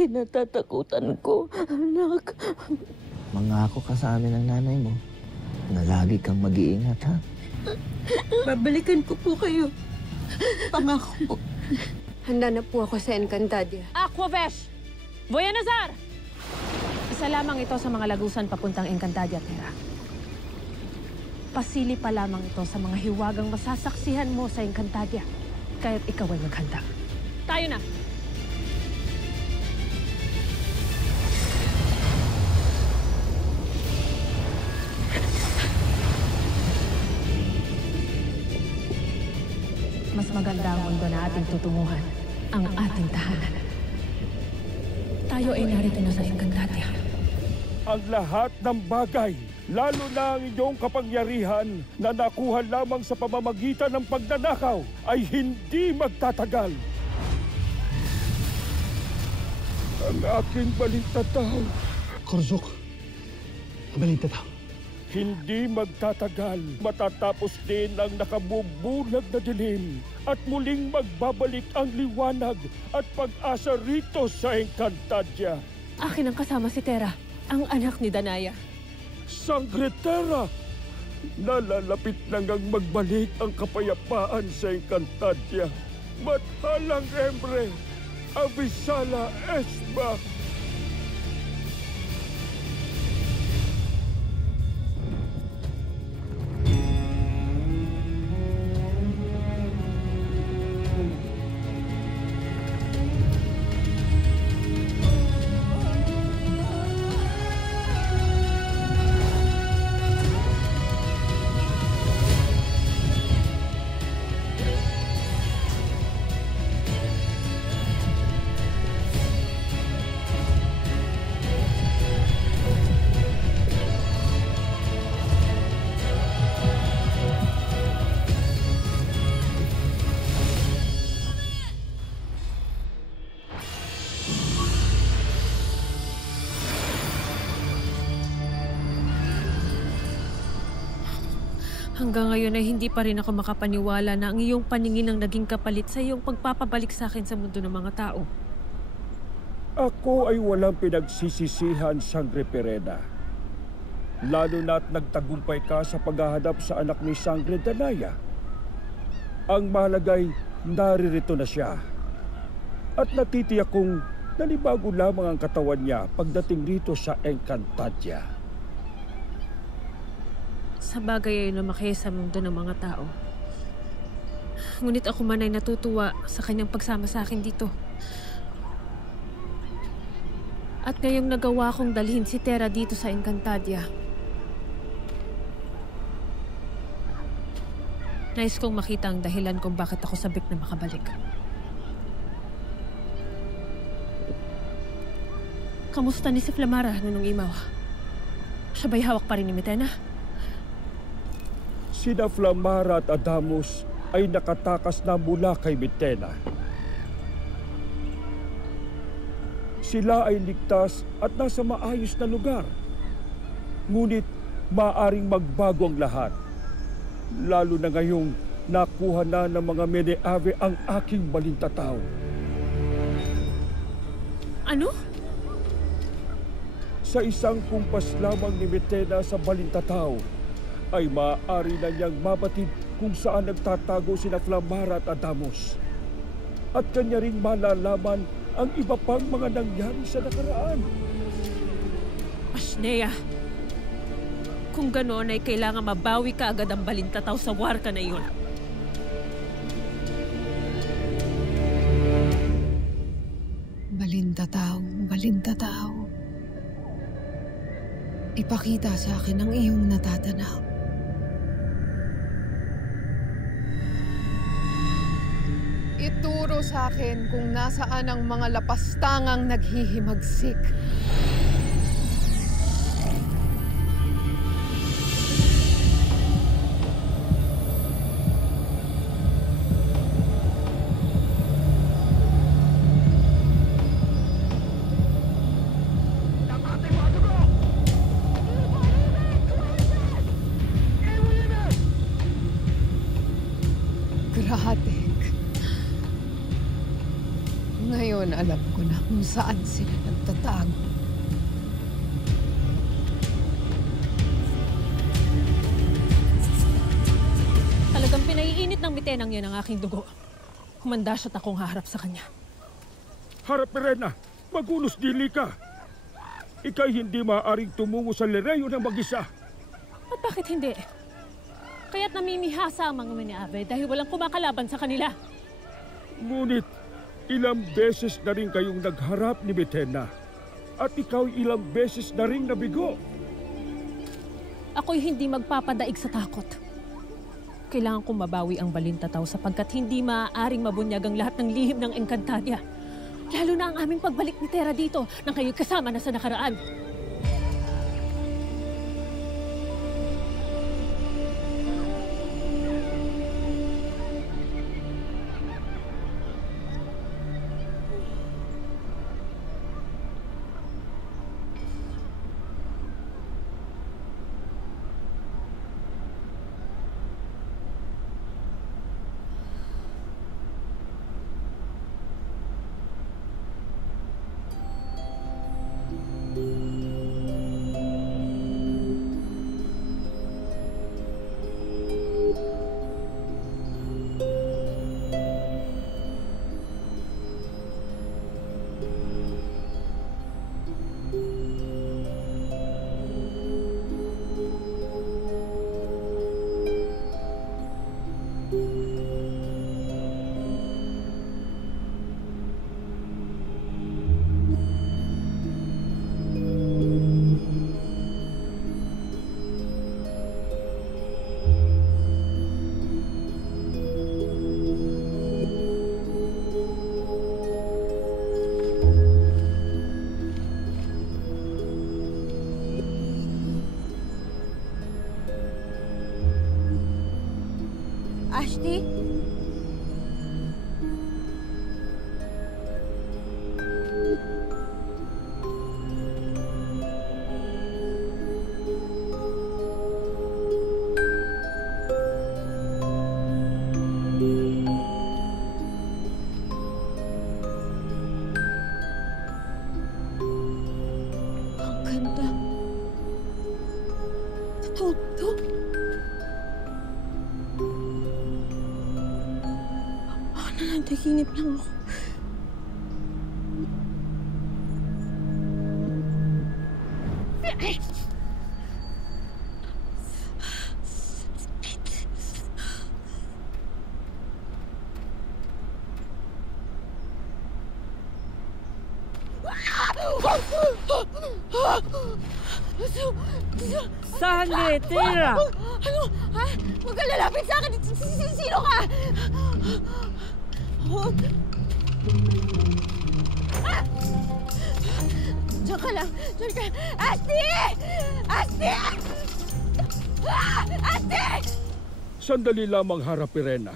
Kinatatakutan ko, anak. Mangako ka sa amin ng nanay mo na lagi kang mag-iingat, ha? Babalikan ko po kayo. Pangako po. Handa na po ako sa Encantadia. Aquavesh! Voya Nazar! Isa lamang ito sa mga lagusan papuntang Encantadia, Tera. Pasili pa lamang ito sa mga hiwagang masasaksihan mo sa Encantadia. Kaya't ikaw ay maghanda. Tayo na! Mas maganda ang mundo na ating tutunguhan, ang ating tahanan. Tayo ay narito na sa Encantadia. Ang lahat ng bagay, lalo na ang inyong kapangyarihan na nakuha lamang sa pamamagitan ng pagnanakaw, ay hindi magtatagal. Ang aking balintataw. Korzok, balintataw. Hindi magtatagal. Matatapos din ang nakabubulag na dilim at muling magbabalik ang liwanag at pag-asa rito sa Encantadia. Akin ang kasama si Tera, ang anak ni Danaya. Sangre Terra! Nalalapit lang ang magbalik ang kapayapaan sa Encantadia. Mathalang Emre, Avisala Esba! Hanggang ngayon ay hindi pa rin ako makapaniwala na ang iyong paningin ang naging kapalit sa iyong pagpapabalik sa akin sa mundo ng mga tao. Ako ay walang pinagsisisihan, Sangre Perena. Lalo na't nagtagumpay ka sa paghahanap sa anak ni Sangre Danaya. Ang mahalaga'y naririto na siya. At natitiyak kong nanibago lamang ang katawan niya pagdating rito sa Encantadia. Sa bagay ay lumaki sa mundo ng mga tao. Ngunit ako man ay natutuwa sa kanyang pagsama sa akin dito. At ngayong nagawa kong dalhin si Tera dito sa Encantadia, nais kong makita ang dahilan kung bakit ako sabik na makabalik. Kamusta ni si Flamara nung imaw? Siya ba'y hawak pa rin ni Mitena? Sina Flamara at Adamus ay nakatakas na mula kay Mitena. Sila ay ligtas at nasa maayos na lugar. Ngunit maaring magbago ang lahat. Lalo na ngayong nakuha na ng mga Meneave ang aking balintataw. Ano? Sa isang kumpas lamang ni Mitena sa balintataw, ay maaari na niyang mabatid kung saan nagtatago sina Flamara at Adamus. At kanya ring malalaman ang iba pang mga nangyari sa nakaraan. Ashnea, kung ganoon ay kailangan mabawi ka agad ang balintataw sa warka na iyon. Balintataw, balintataw. Ipakita sa akin ang iyong natatanaw. Ituro sa akin kung nasaan ang mga lapastangang naghihimagsik. Grahatek. Ngayon alam ko na. kung saan sila nagtatago. Talagang pinaiinit ng mitenang yan ang aking dugo. Humanda siya't akong haharap sa kanya. Harap, Pirena! Magulos dili ka! Ika'y hindi maaaring tumungo sa Lireyo ng mag-isa. At bakit hindi? Kaya't namimihasa ang mga Meneave dahil walang kumakalaban sa kanila. Ngunit, ilang beses na rin kayong nagharap ni Mitena. At ikaw ilang beses na rin nabigo. Ako'y hindi magpapadaig sa takot. Kailangan kong mabawi ang Balintataw sapagkat hindi maaaring mabunyag ang lahat ng lihim ng Encantadia. Lalo na ang aming pagbalik ni Terra dito nang kayo'y kasama na sa nakaraan. Ashley? Ang ganda. Totoo to? Nanaginip lang ako. Sangre, Terra! Ano? Ha? Huwag ka lalapit sa akin! Sino ka? Diyan ka lang! Diyan ka! Asti! Asti! Asti! Sandali lamang, Harap, Pirena.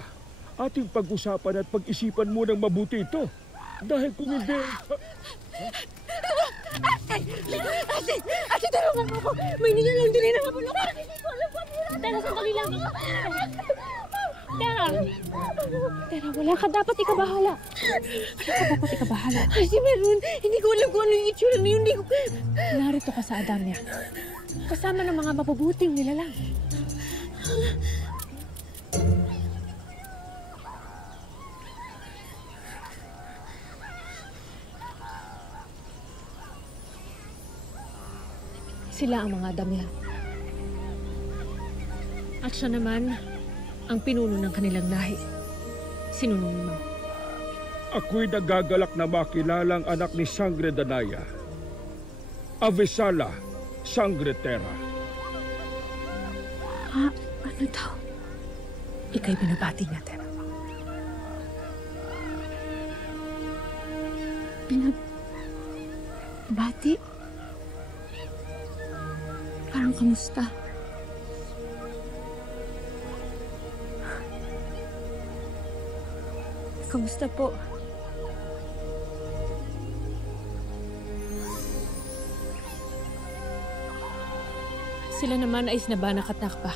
Ating pag-usapan at pag-isipan mo ng mabuti ito. Dahil kung hindi... Asti! Asti! Asti, tulungan mo ko! May nilalang din na habol ako! Terra, sandali lang! Terra! Terra, wala ka dapat ikabahala. Asti, meron! Hindi ko alam kung ano yung itsura na yun. Hindi ko... Narito ka sa Adamnia. Kasama ng mga mabubuting nilalang. Sila ang mga Adamnia. At siya naman ang pinuno ng kanilang lahi. Sinunod mo. Ako'y nagagalak na makilalang anak ni Sangre Danaya. Avisala Sangre Terra. Ha? Ano daw? Ika'y binabati niya, Terra. Bati? Parang kamusta? Kamusta po? Sila naman ay sinabanak at nakpa.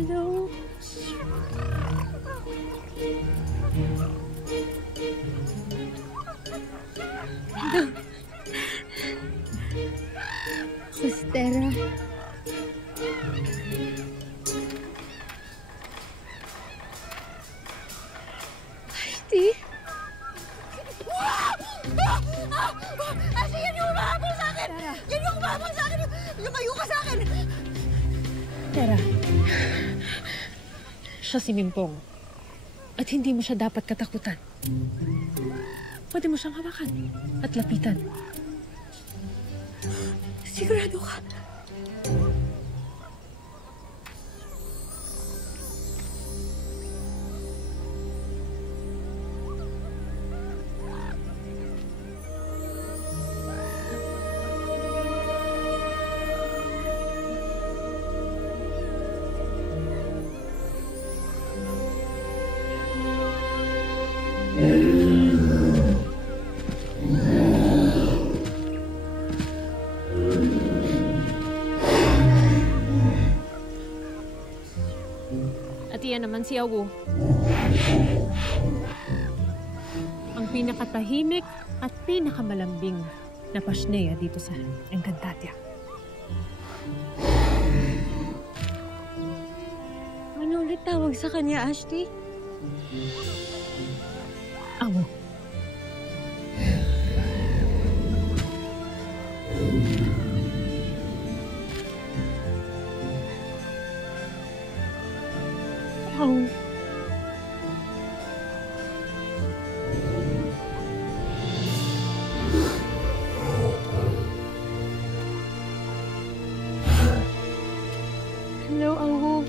Hello? Hello? Ako si Tera. Heidi? Ashley, yan yung umahabol sa akin! Yan yung umahabol sa akin! Lumayo ka sa akin! Tera, siya si Mimpong. At hindi mo siya dapat katakutan. Pwede mo siyang hawakan at lapitan. Sigurado ka? At iyan naman si Awu. Ang pinakatahimik at pinakamalambing na pasneya dito sa Encantadia. Ano ulit tawag sa kanya, Ashley? Awu. Awu. Hello, Awu.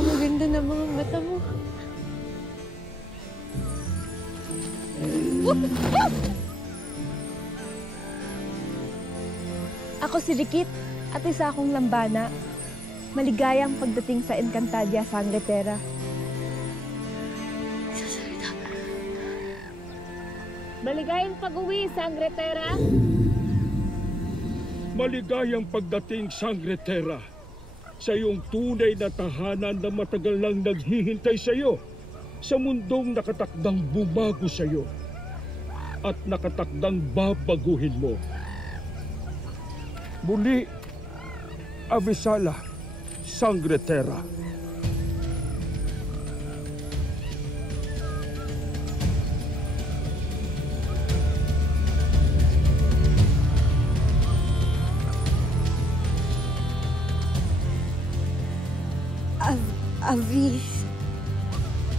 Ang maganda ng mga mata mo. Ako si Rikit at isa akong lambana. Maligayang pagdating sa Encantadia, Sangre Terra. Maligayang pag-uwi, Sangre Terra. Maligayang pagdating, Sangre Terra, sa iyong tunay na tahanan na matagal lang naghihintay sa iyo, sa mundong nakatakdang bumago sa iyo at nakatakdang babaguhin mo. Muli, Avisala, Sangre Terra.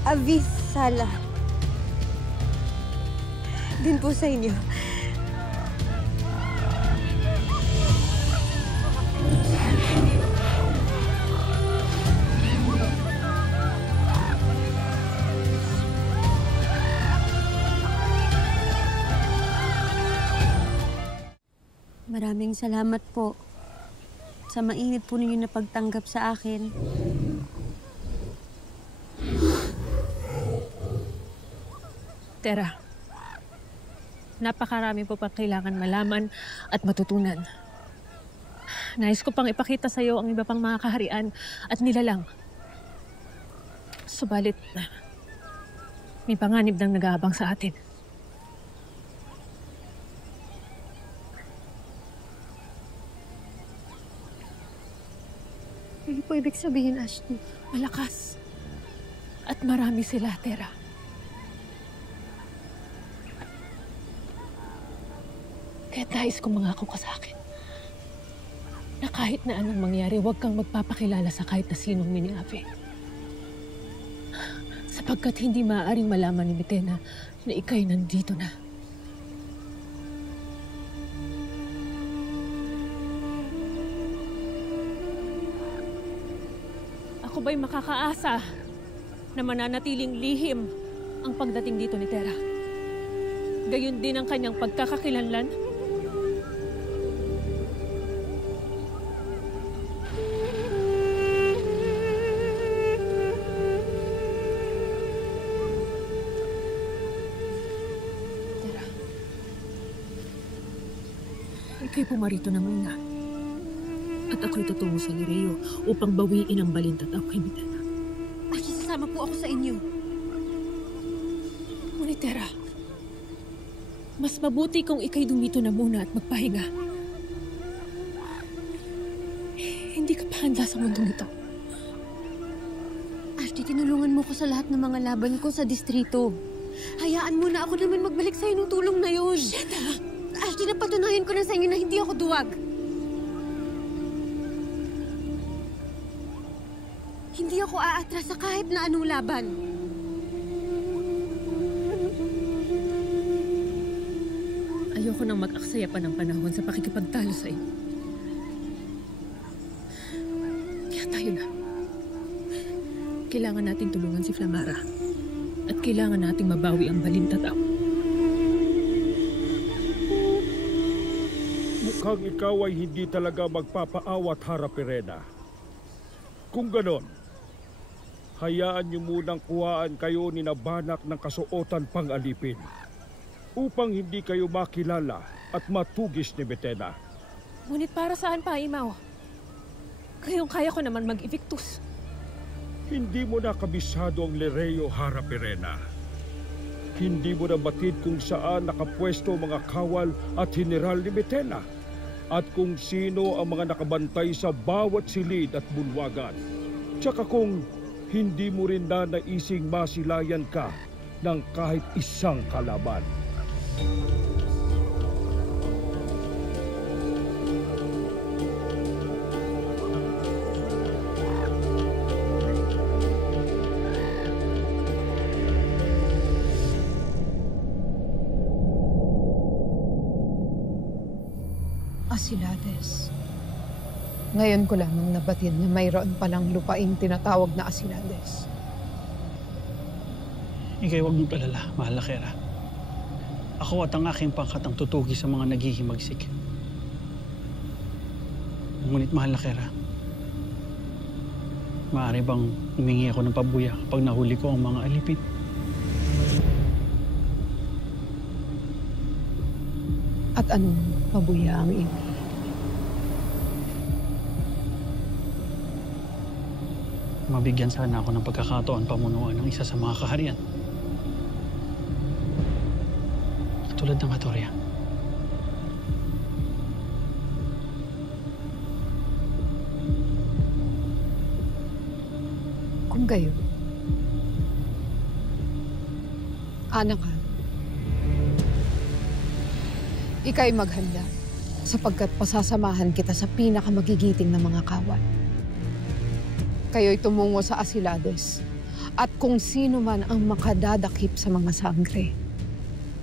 Avisala. Din po sa inyo. Maraming salamat po sa mainit po ninyo na pagtanggap sa akin. Tera, napakarami po pa kailangan malaman at matutunan. Nais ko pang ipakita sa iyo ang iba pang mga kaharian at nilalang. Subalit, may panganib nang nag-aabang sa atin. Ano po ibig sabihin, Ashley? Malakas. At marami sila, Tera. Kaya nais ko mangako ka sa akin na kahit na anong mangyari, huwag kang magpapakilala sa kahit na sinong mini-ave. Sapagkat hindi maaaring malaman ni Mitena na ika'y nandito na. ako ba'y makakaasa na mananatiling lihim ang pagdating dito ni Tera? Gayon din ang kanyang pagkakakilanlan? Tera, ika'y pumarito na muna. At ako'y tutungo sa Lireo upang bawiin ang balintataw kay Mitera. Ay, sasama po ako sa inyo. Ngunit Tera, mas mabuti kung ika'y dumito na muna at magpahinga. Hindi ka pa handa sa mundong ito. Ashley, tinulungan mo ko sa lahat ng mga laban ko sa distrito. Hayaan mo na ako naman magbalik sa'yo ng tulong na yun. Sheta! Ashley, napatunayan ko na sa inyo na hindi ako duwag. Hindi ako aatras sa kahit na anong laban. Ayoko nang mag-aksaya pa ng panahon sa pakikipagtalo sa iyo. Kaya tayo na. Kailangan nating tulungan si Flamara. At kailangan nating mabawi ang balintataw. Mukhang ikaw ay hindi talaga magpapaawat, Haraperena. Kung ganon, hayaan niyo munang kuhaan kayo ni Nabanak ng kasuotan pang-alipin upang hindi kayo makilala at matugis ni Betena. Ngunit para saan pa, Imaw? Kayong-kaya ko naman mag-evictus. Hindi mo na kabisado ang Lireo, Haraperena. Hindi mo na batid kung saan nakapwesto mga kawal at general ni Betena at kung sino ang mga nakabantay sa bawat silid at bulwagan. Tsaka kung hindi mo rin na naising masilayan ka ng kahit isang kalaban. Asilades. Ngayon ko lamang nabatid na mayroon palang lupaing tinatawag na Asilades. Ika'y huwag mong palala, mahal na Kera. Ako at ang aking pangkat ang tutugi sa mga naghihimagsik. Ngunit mahal na Kera, maaari bang humingi ako ng pabuya kapag nahuli ko ang mga alipin? At anong pabuya ang ibig? Mabigyan sana ako ng pagkakataon pamunuan ng isa sa mga kaharian. Katulad ng Hatoria. Kung gayon, anak ka, ika'y maghanda sapagkat pasasamahan kita sa pinakamagigiting na mga kawal. Kayo'y tumungo sa Asilades at kung sino man ang makadadakip sa mga sangre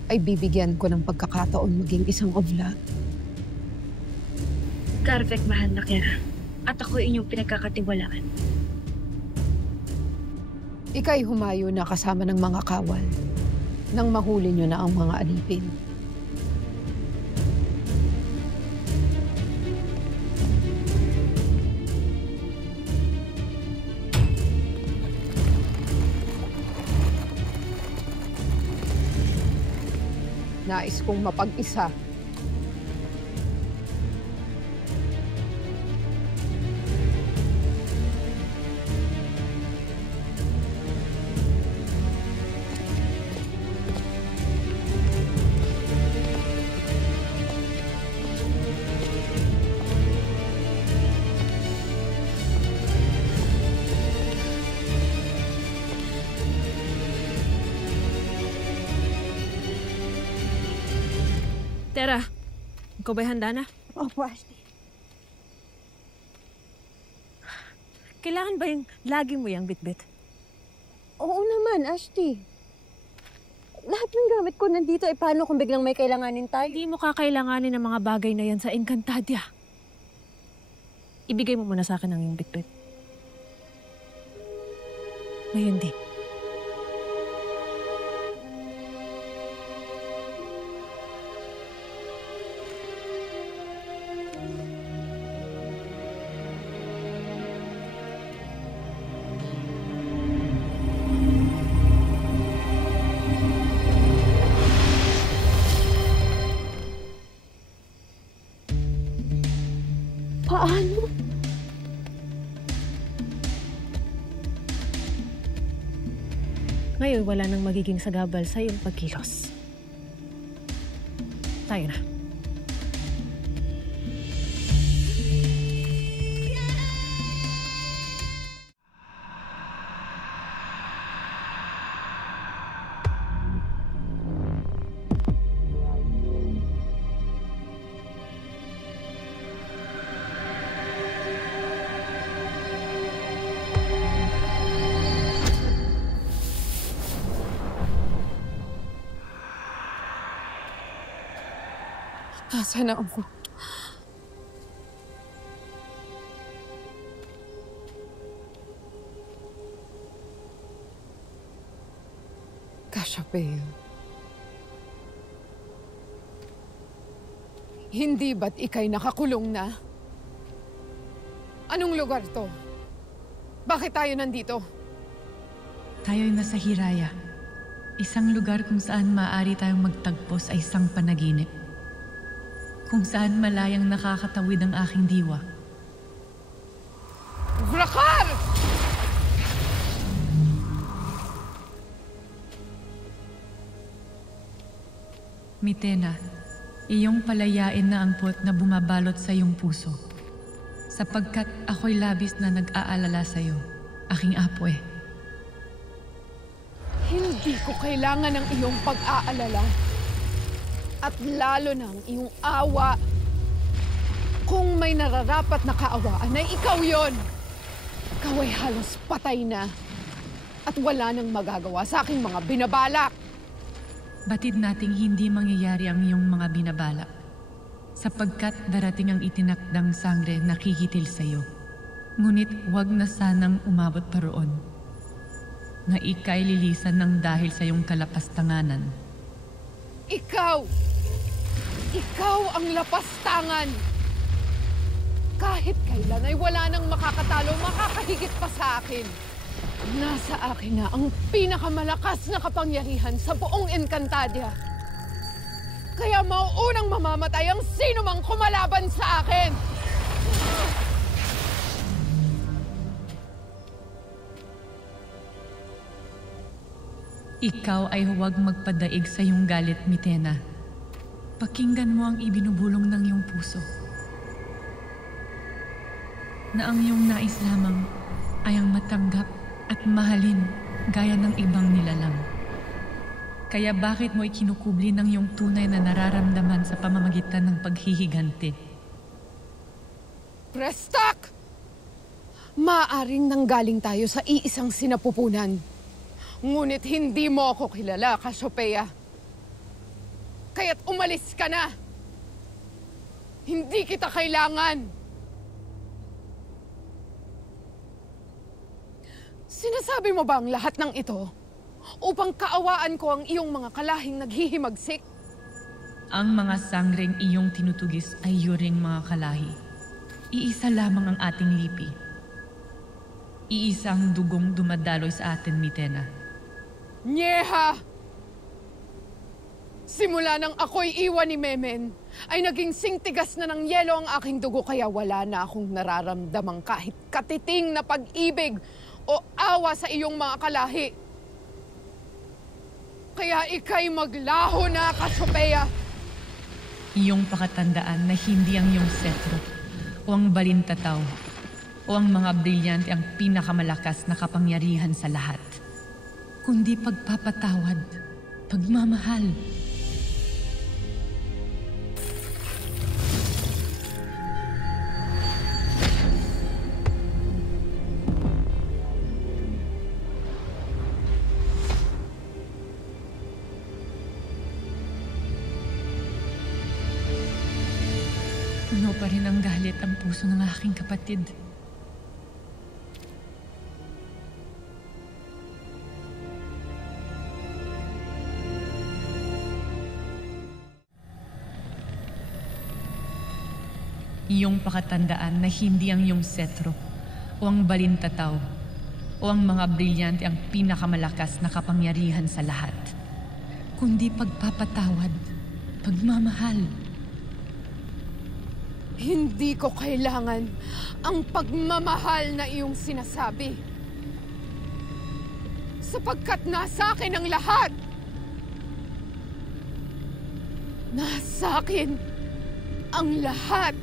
ay bibigyan ko ng pagkakataon maging isang ovla. Perfect, mahal na Kera. At ako inyong pinagkakatiwalaan. Ika'y humayo na kasama ng mga kawal nang mahuli niyo na ang mga alipin. Nais kong mapag-isa. Tera, ikaw ba'y handa na? Opo, Ashley. Kailangan ba yung lagi mo yung bitbit? Oo naman, Ashley. Lahat ng gamit ko nandito, paano kung biglang may kailanganin tayo? Hindi mo kakailanganin ng mga bagay na yan sa Encantadia. Ibigay mo muna sa akin ang iyong bitbit. Ngayon din. Paano? Ngayon, wala nang magiging sagabal sa iyong pagkilos. Tayo na. Nasaan na ako? Cassiopeia. Hindi ba't ikay nakakulong na? Anong lugar to? Bakit tayo nandito? Tayo'y nasa Hiraya. Isang lugar kung saan maaari tayong magtagpo sa isang panaginip. Kung saan malayang nakakatawid ang aking diwa. Vrakar! Mitena, iyong palayain na ang puot na bumabalot sa iyong puso. Sapagkat ako'y labis na nag-aalala sa iyo, aking apwe. Hindi ko kailangan ng iyong pag-aalala. At lalo ng iyong awa. Kung may nararapat na kaawaan ay ikaw yon. Ikaw ay halos patay na. At wala nang magagawa sa aking mga binabalak. Batid nating hindi mangyayari ang iyong mga binabalak. Sapagkat darating ang itinakdang sangre na kikitil sa iyo. Ngunit huwag na sanang umabot pa roon. Na ika'y lilisan ng dahil sa iyong kalapastanganan. Ikaw! Ikaw ang lapastangan! Kahit kailan ay wala nang makakatalo, makakahigit pa sa akin. Nasa akin na ang pinakamalakas na kapangyarihan sa buong Encantadia. Kaya mauunang mamamatay ang sino mang kumalaban sa akin! Ikaw ay huwag magpadaig sa iyong galit, Mitena. Pakinggan mo ang ibinubulong ng iyong puso. Na ang iyong nais lamang ay ang matanggap at mahalin gaya ng ibang nilalang. Kaya bakit mo ikinukubli ng iyong tunay na nararamdaman sa pamamagitan ng paghihigante? Prestak! Maaring nanggaling tayo sa iisang sinapupunan. Ngunit hindi mo ako kilala, Cassiopeia. Kaya't umalis ka na. Hindi kita kailangan. Sinasabi mo ba ang lahat ng ito upang kaawaan ko ang iyong mga kalahing naghihimagsik? Ang mga sangreng iyong tinutugis ay yuring mga kalahi. Iisa lamang ang ating lipi. Iisang dugong dumadaloy sa atin, Mitena. Nyeha! Simula nang ako'y iwan ni Memen, ay naging singtigas na ng yelo ang aking dugo kaya wala na akong nararamdamang kahit katiting na pag-ibig o awa sa iyong mga kalahi. Kaya ika'y maglaho na, Cassiopeia! Iyong pakatandaan na hindi ang iyong setro o ang balintataw o ang mga brilyante ang pinakamalakas na kapangyarihan sa lahat. Kundi pagpapatawad, pagmamahal. Puno pa rin ang galit ang puso ng aking kapatid. iyong pakatandaan na hindi ang iyong setro o ang balintataw o ang mga brilyante ang pinakamalakas na kapangyarihan sa lahat, kundi pagpapatawad, pagmamahal. Hindi ko kailangan ang pagmamahal na iyong sinasabi. Sapagkat nasa akin ang lahat. Nasa akin ang lahat.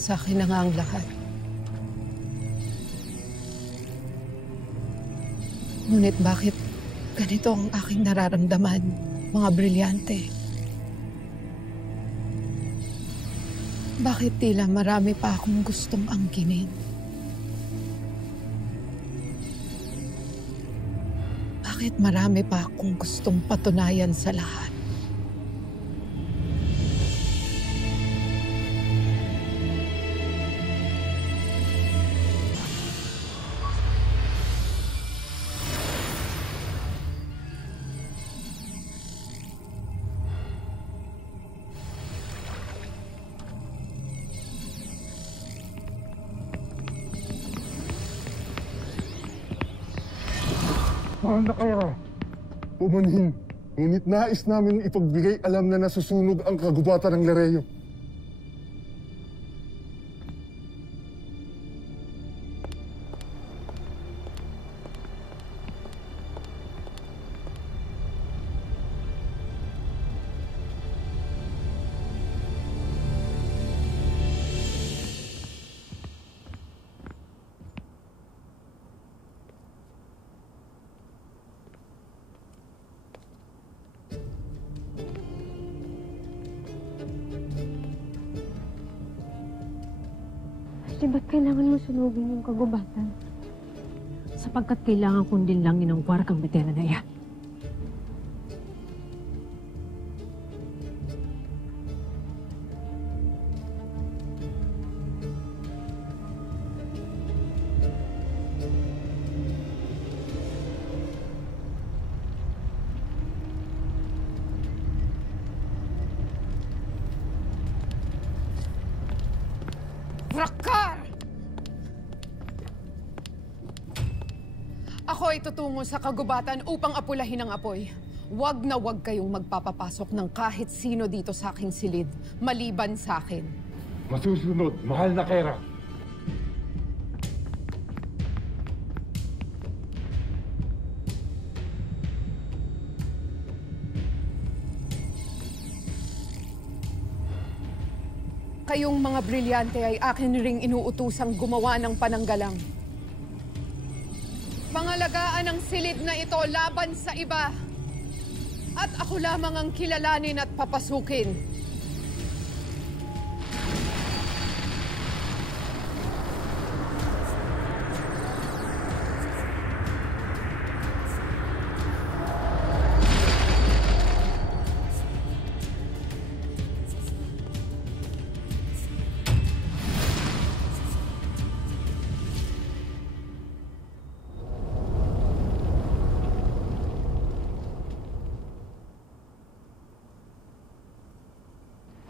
Nasa akin na nga ang lahat. Ngunit bakit ganito ang aking nararamdaman, mga brilyante? Bakit tila marami pa akong gustong angkinin? Bakit marami pa akong gustong patunayan sa lahat? Mahal na kaya, pumanhin. Ngunit nais namin ipagbigay alam na nasusunog ang kagubatan ng Lareyo. Ba't kailangan mo sunugin yung kagubatan? Sapagkat kailangan kong din lang inangkwar kang Betera na yan. Rakar! Ako ay tutungo sa kagubatan upang apulahin ang apoy. Huwag na huwag kayong magpapapasok ng kahit sino dito sa aking silid, maliban sa akin. Masusunod, mahal na Kera. Kayong mga brilyante ay akin ring inuutusang gumawa ng pananggalang. Pangalagaan ang silid na ito laban sa iba. At ako lamang ang kilalanin at papasukin.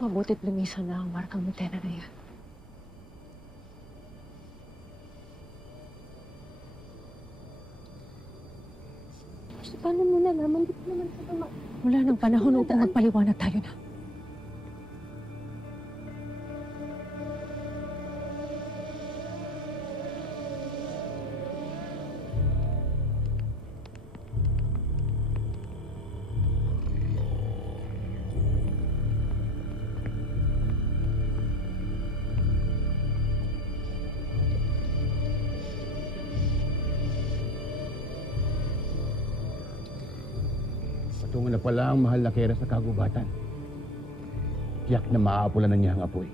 Mabutit lumisan na ang markang mitena na yan. Paano mo nalaman? Di ko naman sa tama. Wala nang panahon upang magpaliwanag tayo na. Patungo na pala ang mahal na Kera sa kagubatan. Tiyak na maaapulan na niya ang apoy.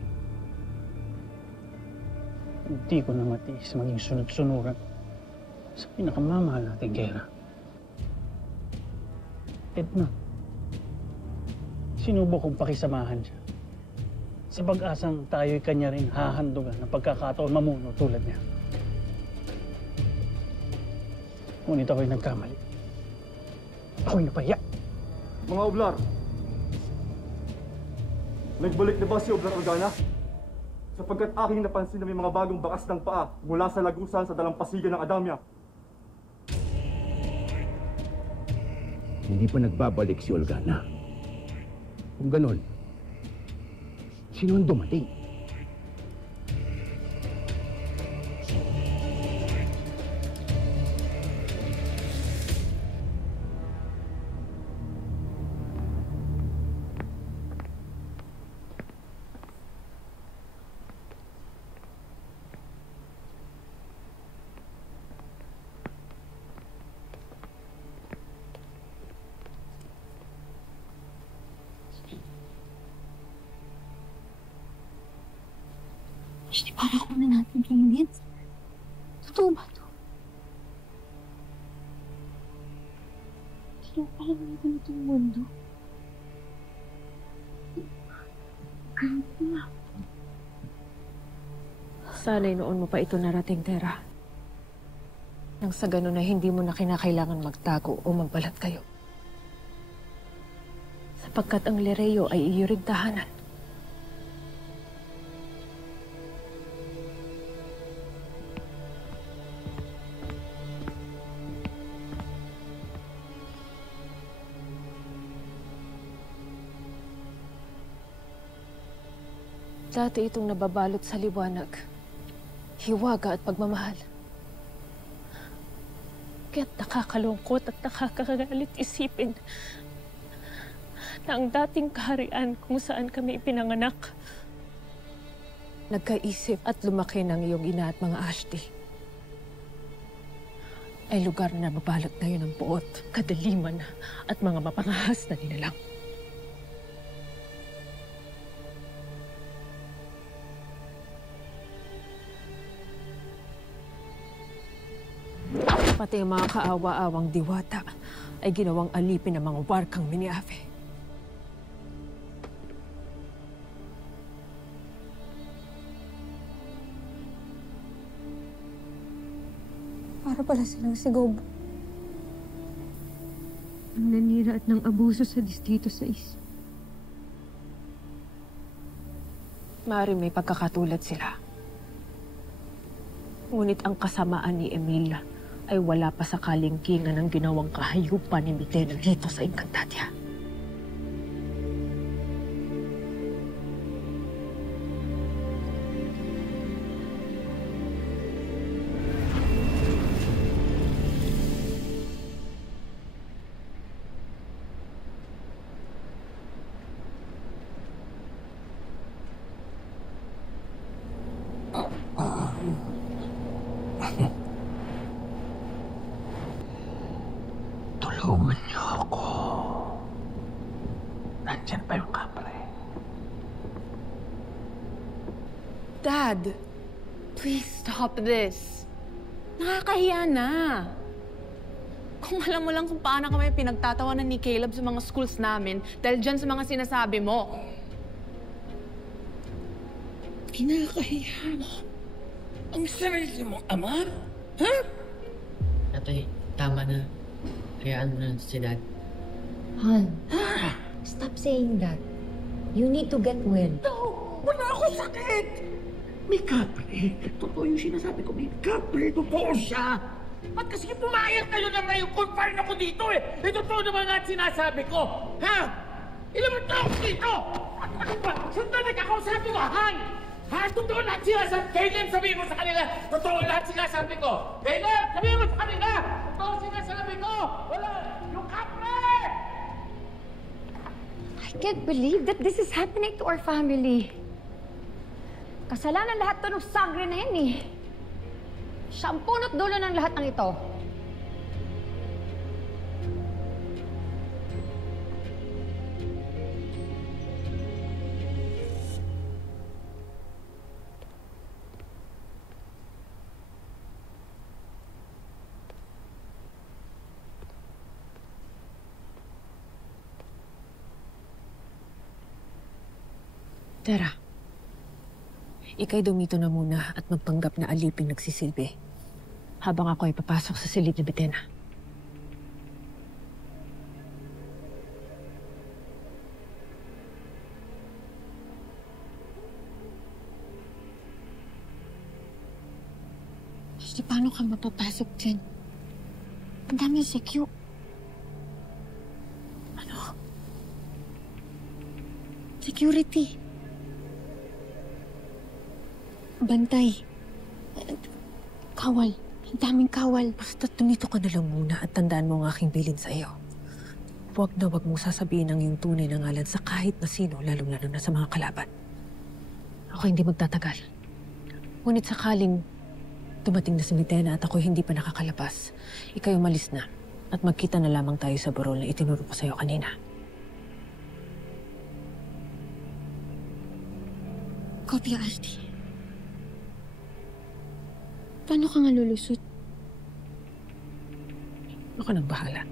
Hindi ko na matiis maging sunod-sunuran sa pinakamamahal nating Kera. Edna, sinubok kong pakisamahan siya. Sa pag-asang tayo'y kanya rin hahandugan ng pagkakataon mamuno tulad niya. Ngunit ako'y nagkamali. Ako'y napahiya. Mga Oblar, nagbalik na ba si Oblar Organa? Sapagkat aking napansin na may mga bagong bakas ng paa mula sa lagusan sa dalampasigan ng Adamya. Hindi pa nagbabalik si Olgana. Kung ganon, sino ang dumating? Di para ko na natin kingin. Totoo ba ito? Kaya pala mga ganitong mundo. Ganito na. Sana'y noon mo pa ito narating, Tera. Nang sa ganun na hindi mo na kinakailangan magtago o magbalat kayo. Sapagkat ang Lireo ay iyurig tahanan. Dati itong nababalot sa liwanag, hiwaga at pagmamahal. Kaya't nakakalungkot at nakakagalit isipin na ang dating kaharian kung saan kami ipinanganak, nagkaisip at lumaki ng iyong ina at mga Ashti, ay lugar na nababalot ngayon ng puot, kadaliman at mga mapangahas na nilalang. Pati ang mga kaawa-awang diwata ay ginawang alipin ng mga warkang Miniave. Para pala silang sigob. Ang nanira at ng abuso sa Distrito 6. Maaaring may pagkakatulad sila. Ngunit ang kasamaan ni Emil ay wala pa sa kalingkingan ng ginawang kahayupan ni Mitena dito sa Encantadia. Tulungan niyo ako. Nandyan pa yung kapre. Dad, please stop this. Nakakahiya na. Kung alam mo lang kung paano kami pinagtatawanan ni Caleb sa mga schools namin dahil dyan sa mga sinasabi mo. Kinakahiya mo. Ang sarili mong ama? Ha? Tatay, tama na. Hayaan mo na si Dad. Han, stop saying that. You need to get well. No! Wala ako sakit! May kapre. Totoo yung sinasabi ko. May kapre. Totoo siya. Ba't kasi pumayag kayo na ngayon? Confine ako dito eh. Totoo naman nga at sinasabi ko. Ha? Ilan mo tao dito? Ano ba? Sandali kakausapin ko. Hay! Ha? Totoo lahat sinasabi. Caleb, sabihin mo sa kanila. Totoo lahat sinasabi ko. Caleb, sabihin mo sa kanila. Totoo sinasabi ko. Wala. Yung kapre! I can't believe that this is happening to our family. Kasalanan lahat to ng Sangre na yan eh. Siya ang punot dulo ng lahat ng ito. Tara, ika'y dumito na muna at magpanggap na aliping nagsisilbi habang ako ay papasok sa silid ni Betena. Basta paano ka mapapasok dyan? Ang dami secure. Ano? Security. Bantay. Kawal. Ang daming kawal. Basta tumito ka na lang muna at tandaan mo ang aking bilin sa iyo. Huwag na huwag mong sasabihin ang iyong tunay na ngalan sa kahit na sino, lalong-lalo na sa mga kalaban. Ako hindi magtatagal. Ngunit sakaling dumating na si Betena at ako hindi pa nakakalabas, ika'y umalis na at magkita na lamang tayo sa burol na itinuro ko sa iyo kanina. Kopya, Asti. Paano ka nga lulusot? Ako nang bahala.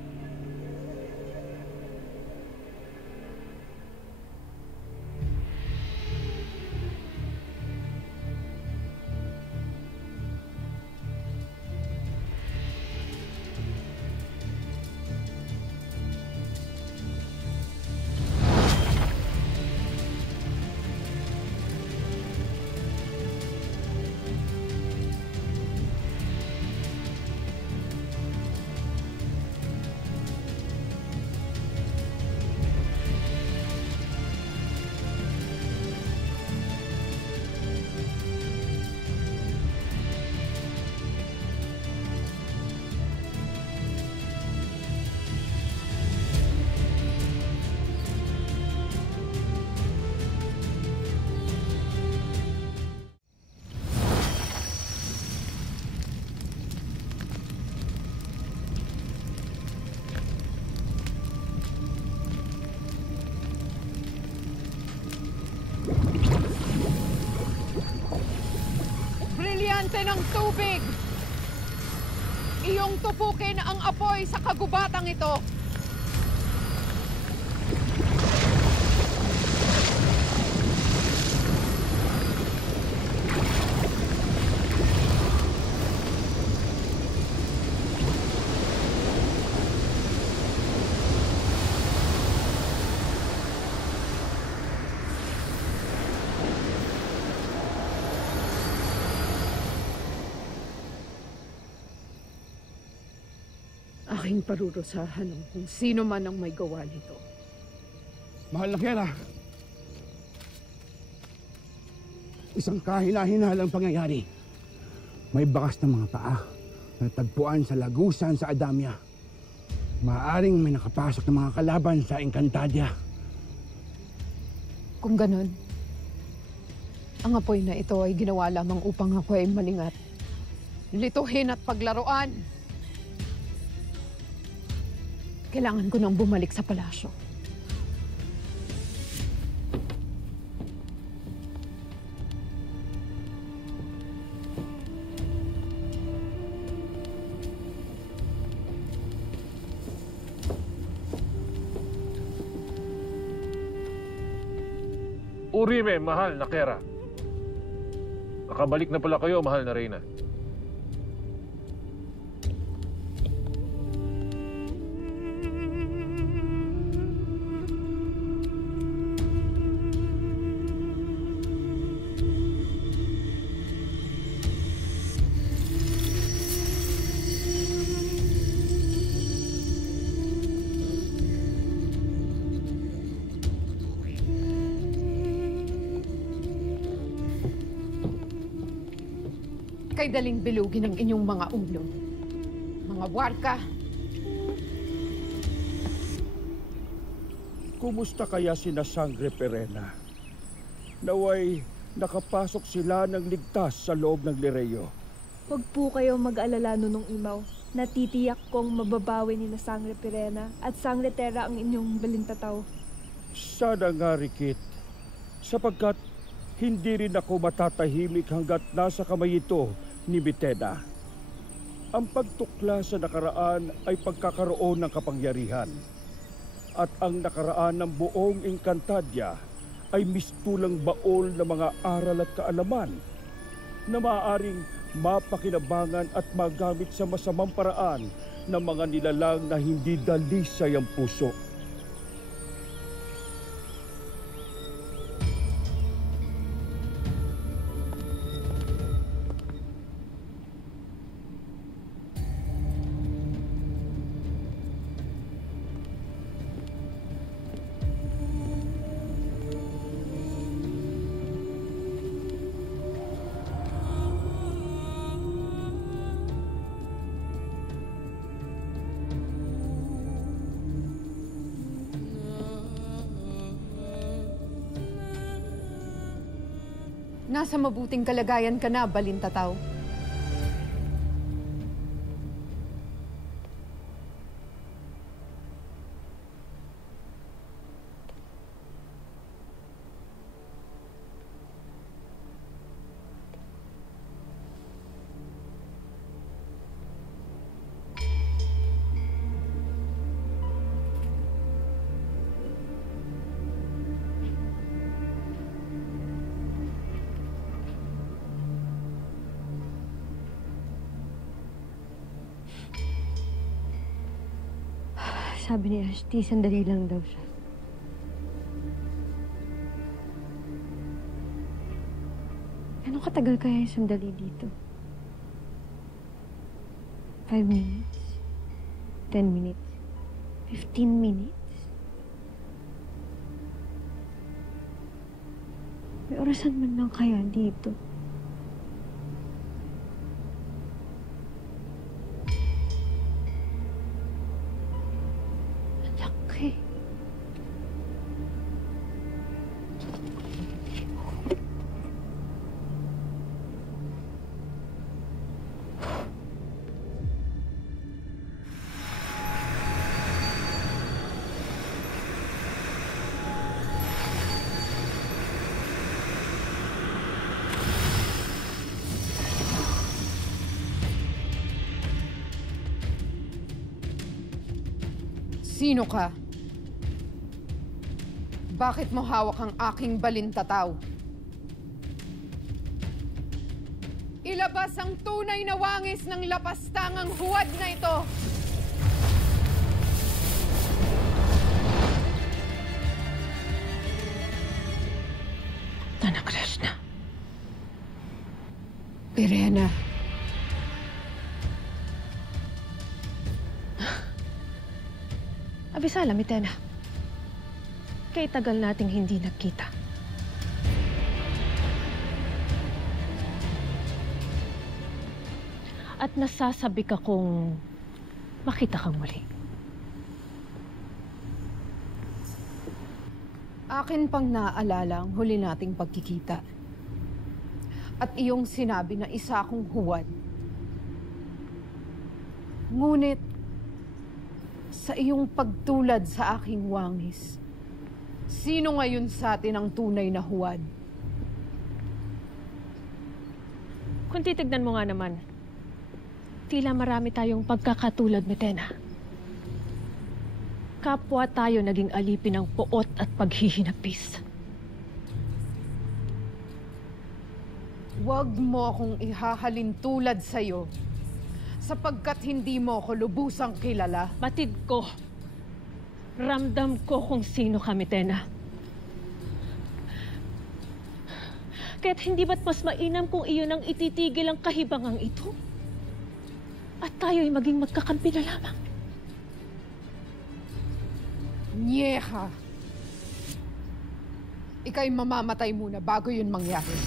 Brilyante ng tubig! Iyong tupukin ang apoy sa kagubatang ito. Aking parurusahan ng kung sino man ang may gawa nito. Mahal na Kera, isang kahina-hinalang pangyayari. May bakas ng mga paa na tagpuan sa lagusan sa Adamia. Maaring may nakapasok ng mga kalaban sa Encantadia. Kung ganun, ang apoy na ito ay ginawa lamang upang ako ay malingat, lituhin at paglaruan. Kailangan ko nang bumalik sa palasyo. Urime, mahal na Kera. Nakabalik na pala kayo, mahal na Reyna. ika'y daling bilugin ng inyong mga ulo. Mga warka. Kumusta kaya sina Sangre Perena? Naway nakapasok sila ng ligtas sa loob ng Lireo. Huwag po kayo mag-alala, Nunong Imaw. Natitiyak kong mababawi ni na Sangre Perena at Sangre Terra ang inyong balintataw. Sana nga, Rikit, sapagkat hindi rin ako matatahimik hanggat nasa kamay ito ni Bitena. Ang pagtukla sa nakaraan ay pagkakaroon ng kapangyarihan. At ang nakaraan ng buong Encantadia ay mistulang baol ng mga aral at kaalaman na maaaring mapakinabangan at magamit sa masamang paraan ng mga nilalang na hindi dalisay ang puso. Nasa mabuting kalagayan ka na, balintataw. Sabi ni Ashti, sandali lang daw siya. Gano'ng katagal kaya yung sandali dito? 5 minutes? 10 minutes? 15 minutes? May orasan man lang kaya dito? Sino ka? Bakit mo hawak ang aking balintataw? Ilabas ang tunay na wangis ng lapastangang huwad na ito! Anak Krishna. Perena. Abisala, Mitena. Kay tagal nating hindi nagkita. At nasasabi ka kung makita kang muli. Akin pang naaalala ang huli nating pagkikita. At iyong sinabi na isa akong huwad. Ngunit, sa iyong pagtulad sa aking wangis, sino ngayon sa atin ang tunay na huwad? Kung titignan mo nga naman, tila marami tayong pagkakatulad, Mitena. Kapwa tayo naging alipin ng poot at paghihinapis. Huwag mo akong ihahalin tulad sa'yo, sapagkat hindi mo ako lubusang kilala. Batid ko. Ramdam ko kung sino ka, Mitena. Kaya't hindi ba't mas mainam kung iyon ang ititigil ang kahibangang ito? At tayo'y maging magkakampi na lamang. Nyeha! Ika'y mamamatay muna bago yun mangyari.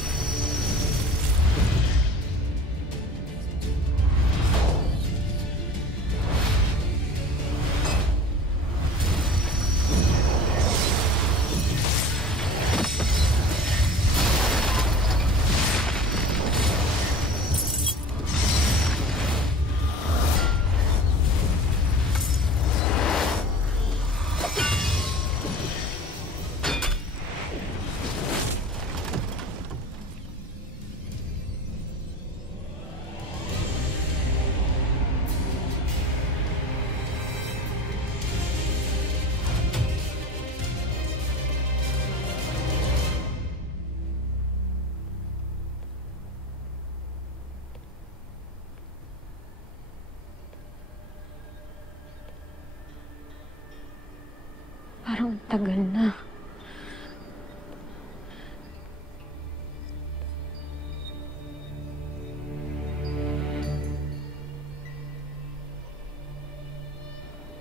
Parang tagal na.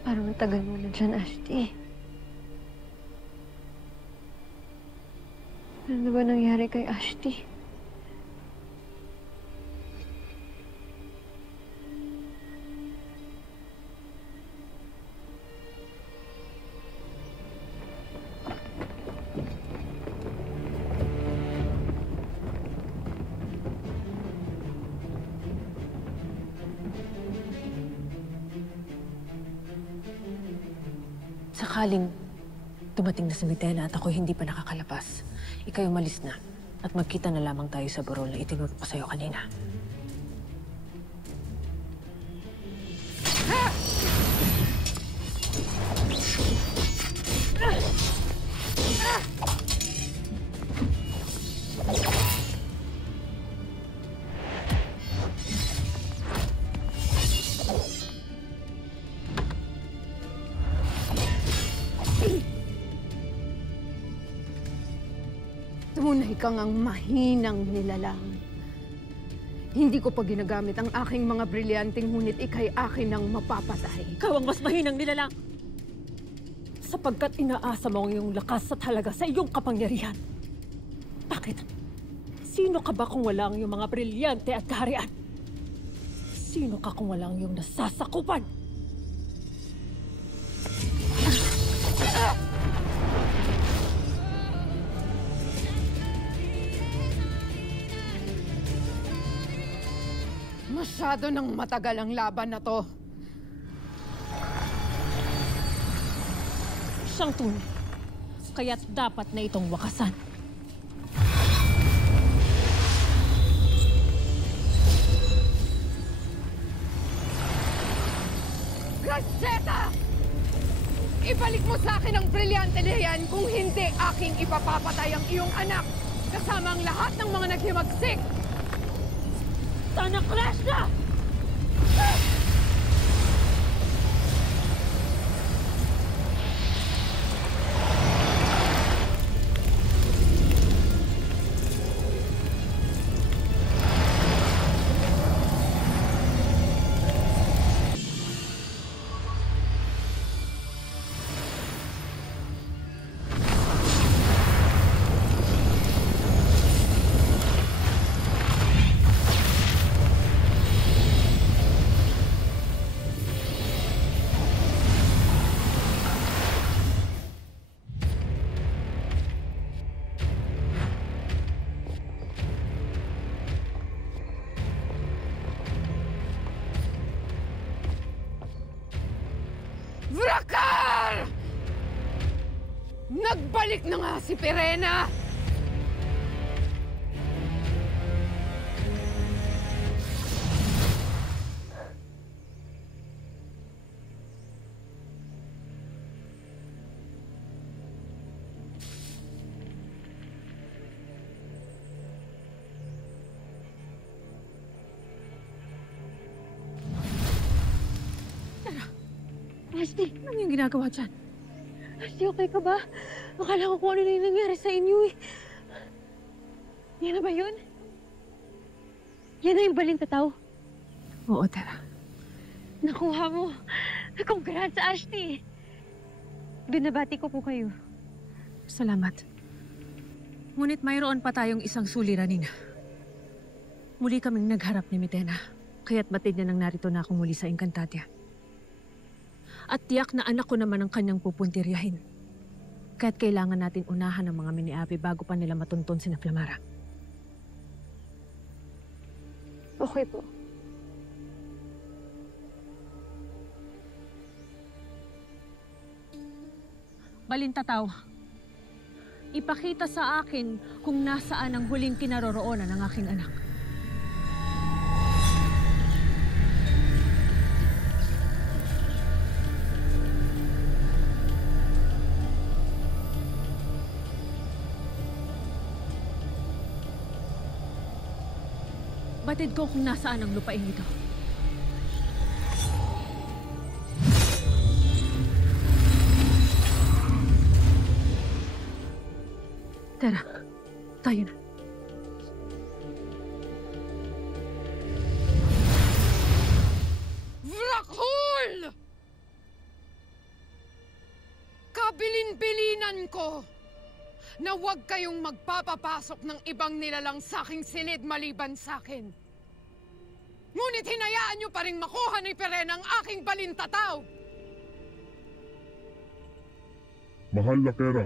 Parang tagal mo na dyan, Ashti. Ano ba nangyari kay Ashti? Sakaling dumating na si Mitena at ako hindi pa nakakalabas, ikay umalis na at magkita na lamang tayo sa burol na itinuro ko sa'yo kanina. Tunay kang ang mahinang nilalang. Hindi ko pa ginagamit ang aking mga brilyanteng ngunit ikay akin ang mapapatay. Ikaw ang mas mahinang nilalang! Sapagkat inaasa mo ang iyong lakas at halaga sa iyong kapangyarihan. Bakit? Sino ka ba kung wala ang iyong mga brilyante at kaharian? Sino ka kung wala ang iyong nasasakupan? Masyado nang matagal ang laban na to. Siyang tunay. Kaya't dapat na itong wakasan. Rosetta! Ibalik mo sa akin ang brilyante na yan, kung hindi aking ipapapatay ang iyong anak kasama ang lahat ng mga naghimagsik! Sana crash na! Vrakar! Nagbalik na nga si Pirena! Ashti! Ano yung ginagawa dyan? Ashti, okay ka ba? Akala ko kung ano na yung nangyari sa inyo eh. Yan na ba yun? Yan na yung balintataw? Oo, Tara. Nakuha mo. Congrats, Ashti! Binabati ko po kayo. Salamat. Ngunit mayroon pa tayong isang suliranin. Muli kaming nagharap ni Mitena, kaya't batid niya nang narito na akong muli sa Encantadia. At tiyak na anak ko naman ang kanyang pupuntiryahin. Kaya't kailangan natin unahan ang mga miniabi bago pa nila matuntun sina Flamara. Okay po. Balintataw, ipakita sa akin kung nasaan ang huling kinaroroonan ng aking anak. Batid ko kung nasaan ang lupain ito. tayo na. Vrakhul! Kabilin-bilinan ko na huwag kayong magpapapasok ng ibang nilalang sa aking silid maliban sa akin. Ngunit hinayaan niyo pa rin makuha ni Pirena ang aking balintataw. Mahal na Kera,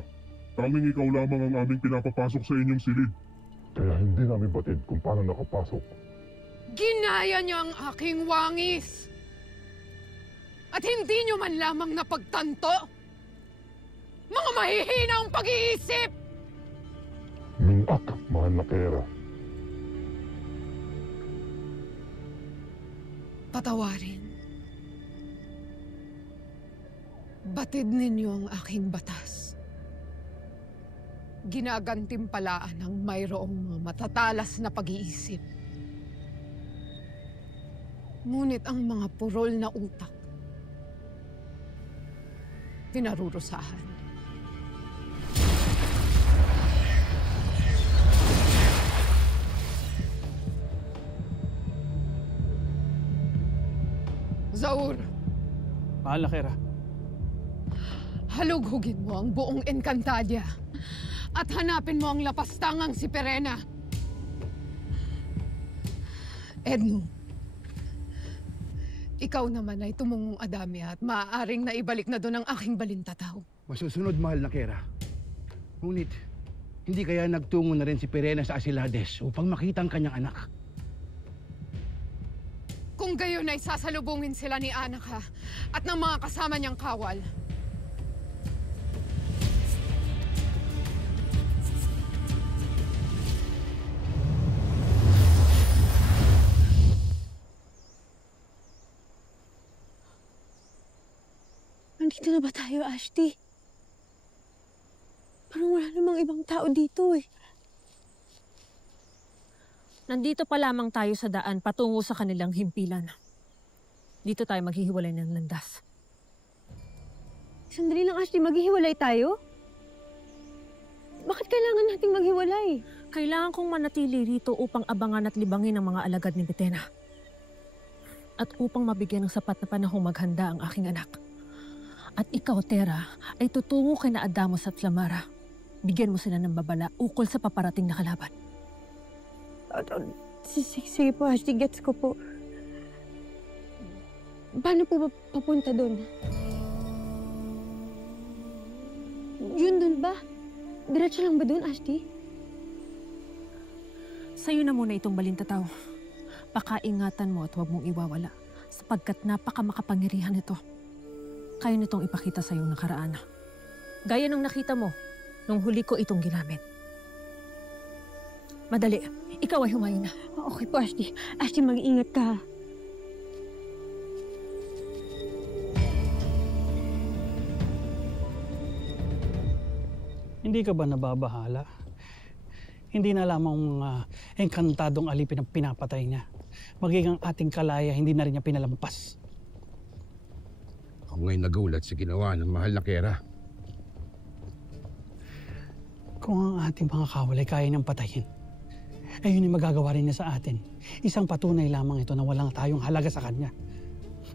tanging ikaw lamang ang aming pinapapasok sa inyong silid. Kaya hindi namin batid kung paano nakapasok. Ginaya niya ang aking wangis. At hindi niyo man lamang napagtanto. Mga mahihina ang pag-iisip! Mingak, mahal na Kera. Patawarin. Batid ninyo ang aking batas. Ginagantimpalaan ang mayroong mga matatalas na pag-iisip. Ngunit ang mga purol na utak, pinarurusahan. Zaur! Mahal na Kera. Halughugin mo ang buong Encantadia at hanapin mo ang lapastangang si Pirena. Edno, ikaw naman ay tumungong Adamya at maaaring naibalik na doon ang aking balintataw. Masusunod, mahal na Kera. Ngunit, hindi kaya nagtungo na rin si Pirena sa Asilades upang makita ang kanyang anak? Kung gayon ay sasalubungin sila ni Anaka at ng mga kasama niyang kawal. Nandito na ba tayo, Ashti? Parang wala namang ibang tao dito eh. Nandito pa lamang tayo sa daan patungo sa kanilang himpilan. Dito tayo maghihiwalay ng landas. Sandali lang, Ashti. Maghihiwalay tayo? Bakit kailangan nating maghiwalay? Kailangan kong manatili rito upang abangan at libangin ang mga alagad ni Pitena. At upang mabigyan ng sapat na panahong maghanda ang aking anak. At ikaw, Tera, ay tutungo kay na Adamos at Flamara. Bigyan mo sila ng babala ukol sa paparating na kalaban. Sige po, Ashti. Gets ko po. Paano po ba papunta doon? Yun doon ba? Diretso lang ba doon, Ashti? Sa'yo na muna itong balintataw. Pakaingatan mo at huwag mong iwawala sapagkat napakamakapangyarihan ito. Kaya nitong ipakita sa iyong nakaraan. Gaya ng nakita mo nung huli ko itong ginamit. Madali, ikaw ay humayo na. Okay po, Ashti. Ashti, mag-iingat ka. Hindi ka ba nababahala? Hindi na lamang mga engkantadong alipin ang pinapatay niya. Magiging ang ating kalaya, hindi na rin niya pinalampas. Ako ngayon nagulat sa ginawa ng mahal na Kera. Kung ang ating mga kawal ay kaya niyang patayin, ay yun ay magagawa rin niya sa atin. Isang patunay lamang ito na walang tayong halaga sa kanya.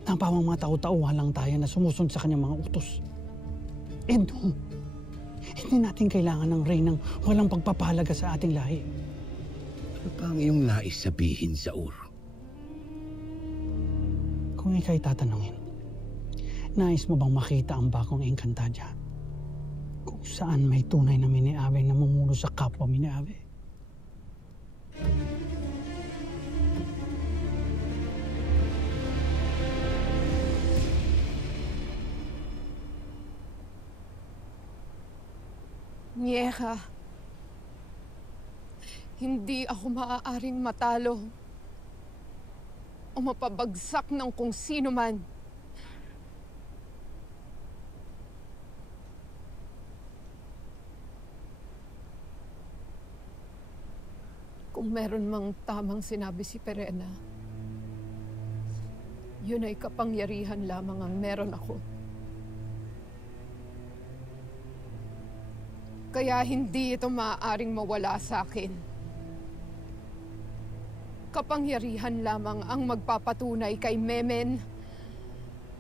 Napawang mga tao-tauhan lang tayo na sumusunod sa kanyang mga utos. No, hindi natin kailangan ng reynang walang pagpapahalaga sa ating lahi. Ano pa ang iyong nais sabihin, Zaur? Kung ika'y tatanungin, nais mo bang makita ang bagong Encantadia? Kung saan may tunay na Mineave na namumuno sa kapwa Mineave? Nieha, hindi ako maaaring matalo o mapabagsak ng kung sino man. Kung meron mang tamang sinabi si Pirena, yun ay kapangyarihan lamang ang meron ako. Kaya hindi ito maaaring mawala sa akin. Kapangyarihan lamang ang magpapatunay kay Memen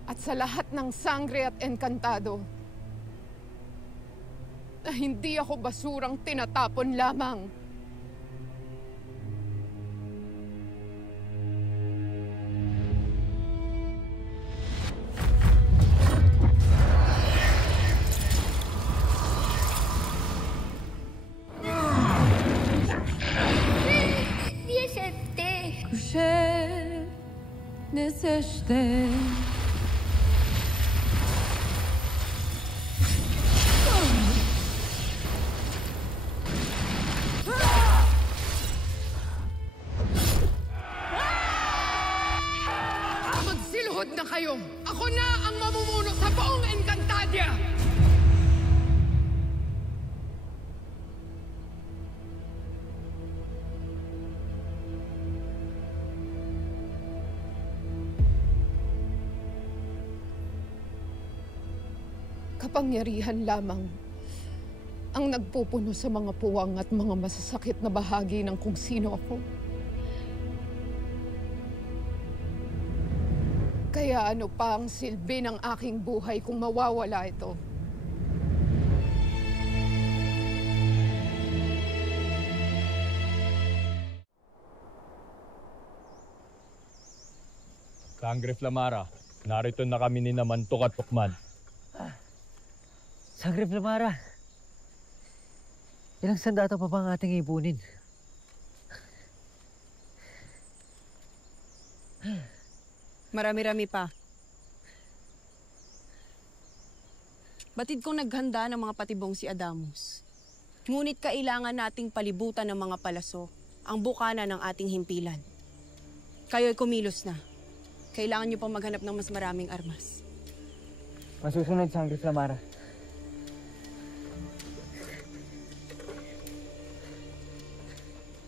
at sa lahat ng sangre at engkantado na hindi ako basurang tinatapon lamang. Neseste. Magsiluhod na kayo! Ako na ang mamumuno sa buong Encantadia! Kapangyarihan lamang ang nagpupuno sa mga puwang at mga masasakit na bahagi ng kung sino ako. Kaya ano pa ang silbi ng aking buhay kung mawawala ito? Sangre Flamara, narito na kami ni Namantok at Tukman. Sangre Flamara, ilang sandata pa ba ang ating ipunin? Marami-rami pa. Batid kong naghanda ng mga patibong si Adamus. Ngunit kailangan nating palibutan ng mga palaso ang bukana ng ating himpilan. Kayo'y kumilos na. Kailangan niyo pang maghanap ng mas maraming armas. Masusunod, Sangre Flamara.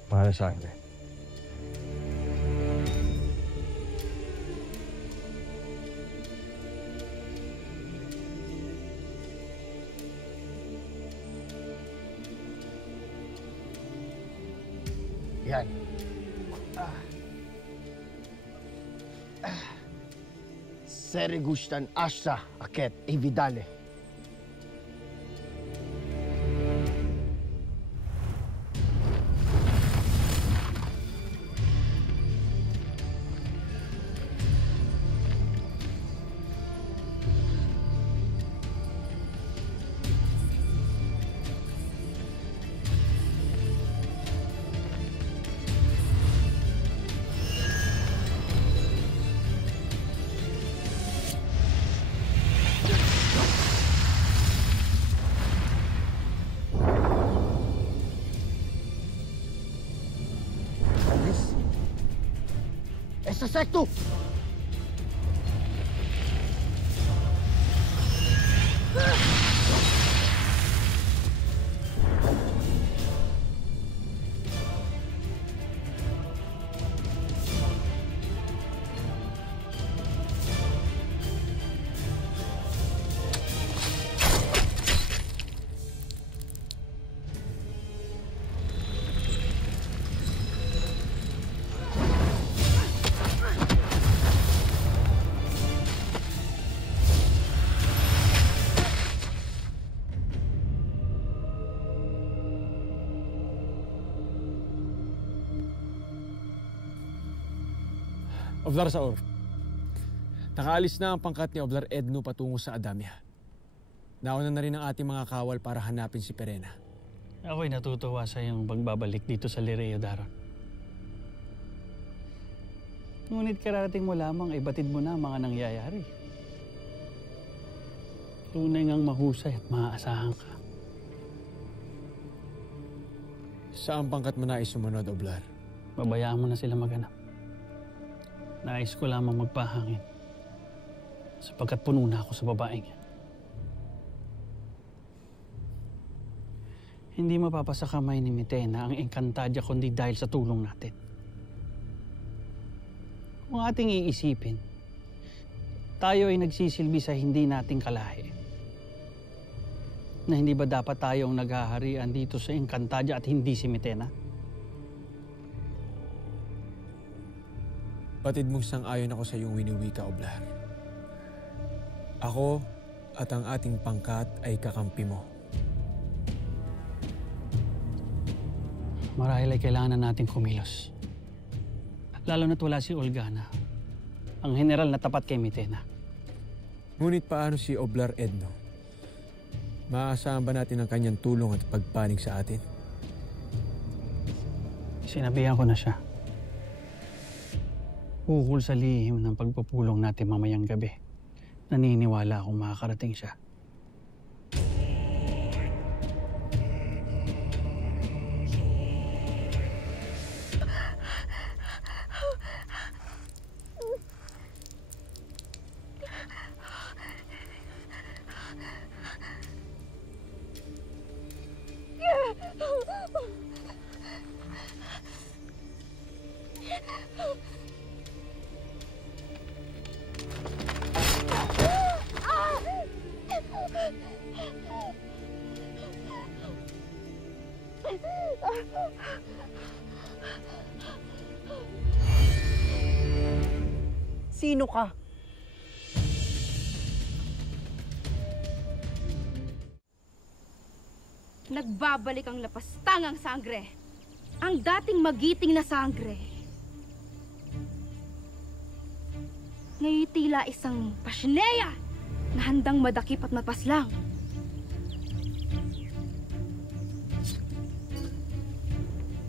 Mahal na Sangre. Yan. Seri gustan Asha Aket Evidale. Essa secto! Oblar Saor, nakaalis na ang pangkat ni Oblar Edno patungo sa Adamya. Nauna na rin ang ating mga kawal para hanapin si Perena. Ako'y natutuwa sa iyong pagbabalik dito sa Lireo Daron. Ngunit kararating mo lamang ay batid mo na ang mga nangyayari. Tunay ngang mahusay at maaasahan ka. Saan pangkat mo nais sumunod, Oblar? Babayaan mo na sila maghanap. Nais ko lamang magpahangin sapagkat puno na ako sa babaeng yan. Hindi mapapasa kamay ni Mitena ang Encantadia kundi dahil sa tulong natin. Kung ating iisipin, tayo ay nagsisilbi sa hindi nating kalahi. Na hindi ba dapat tayong naghaharian dito sa Encantadia at hindi si Mitena? Batid mong sang-ayon ako sa iyong winiwika, Oblar. Ako at ang ating pangkat ay kakampi mo. Marahil ay kailangan na natin kumilos. Lalo na't wala si Olgana, ang general na tapat kay Mitena. Ngunit paano si Oblar Edno? Maaasahan ba natin ang kanyang tulong at pagpanig sa atin? Sinabihan ko na siya. Ukol sa lihim ng pagpupulong natin mamayang gabi. Naniniwala akong makakarating siya. Sino ka? Nagbabalik ang lapastangang sangre. Ang dating magiting na sangre. Ngayon tila isang pasneya na handang madakip at mapaslang.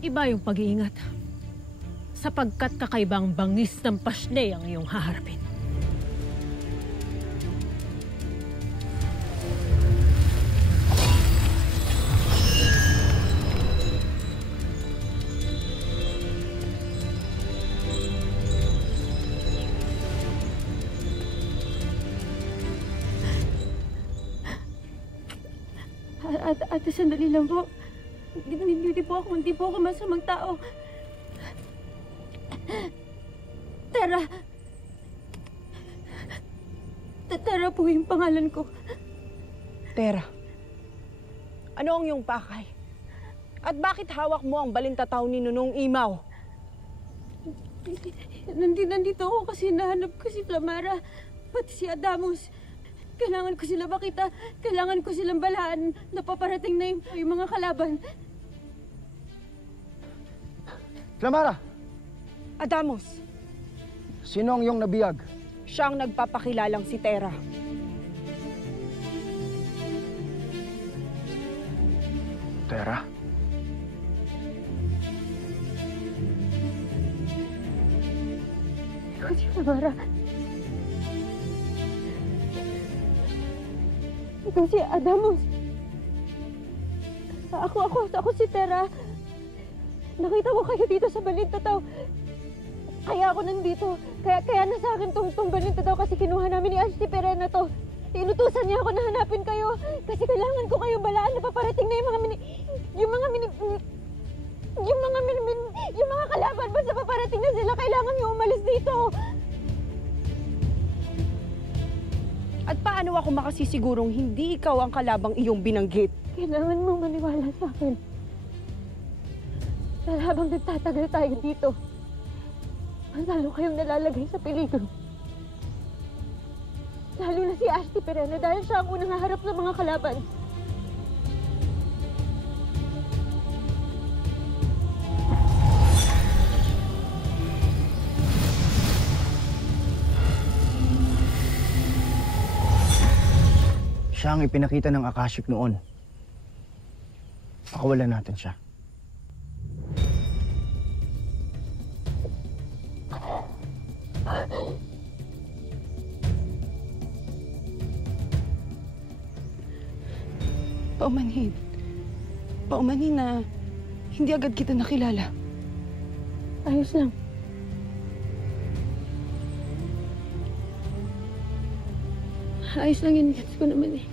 Iba yung pag-iingat. Sapagkat kakaibang bangis ng pasne ang iyong haharapin. Ate, sandali lang po. Hindi po ako masamang tao. Tera po yung pangalan ko. Tera, ano ang iyong pakay? At bakit hawak mo ang balintataw ni Nunong Imaw? Nandito ako kasi nahanap ko si Flamara, pati si Adamos. Kailangan ko sila makita. Kailangan ko silang balaan na paparating na yung mga kalaban. Flamara! Adamos! Sino ang iyong nabiyag? Siya ang nagpapakilalang si Tera. Tera? Ikaw si Flamara. Ikaw si Adamos. Ako si Tera. Nakita ko kayo dito sa Balintataw. Kaya ako nandito. Kaya nasa akin tong Balintataw kasi kinuha namin ni Ashley Perena to. Inutusan niya ako na hanapin kayo. Kasi kailangan ko kayong balaan na paparating na yung mga kalaban. Basta paparating na sila, kailangan niyo umalis dito. At paano ako makasisigurong hindi ikaw ang kalabang iyong binanggit? Kailangan mong maniwala sa akin. Dahil habang nagtatagal tayo dito, mas lalo kayong nalalagay sa peligro. Lalo na si Ashley Perena dahil siya ang unang haharap sa mga kalaban. Siya ang ipinakita ng Akashic noon. Pakawalan natin siya. Paumanhin. Paumanhin na hindi agad kita nakilala. Ayos lang. Ayos lang yun. Gets ko naman eh.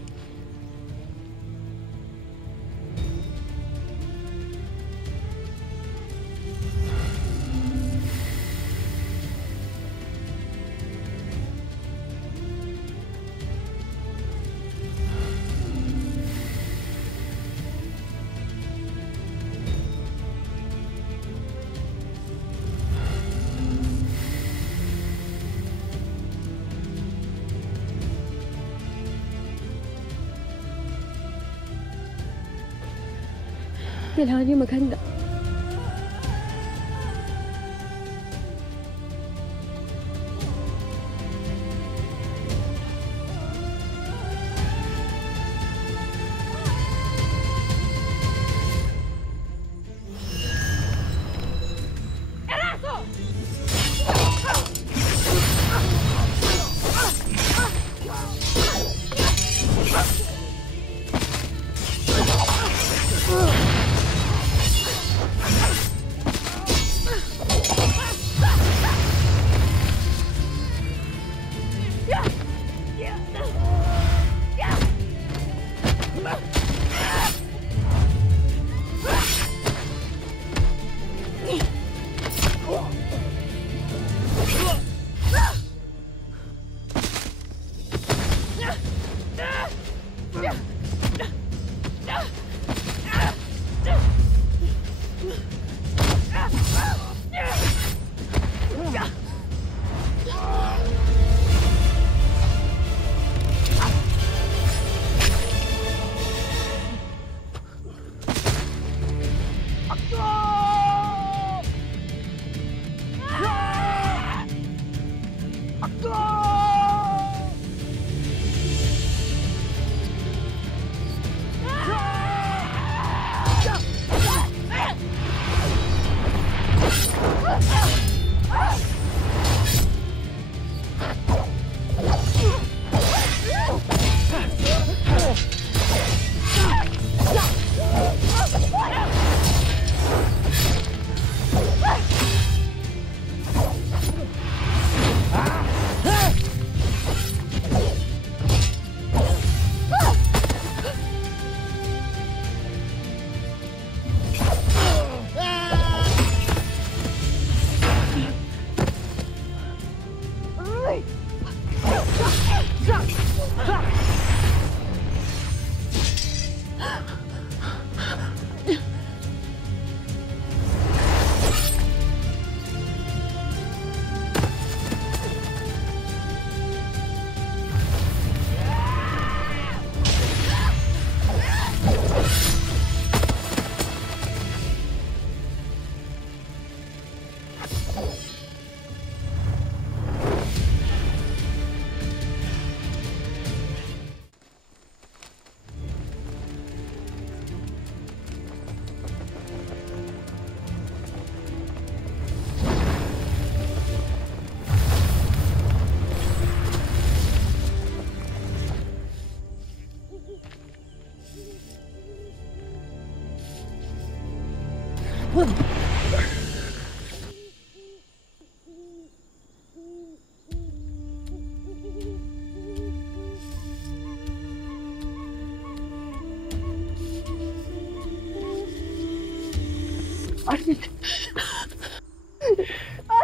Kailangan niyo maghanda.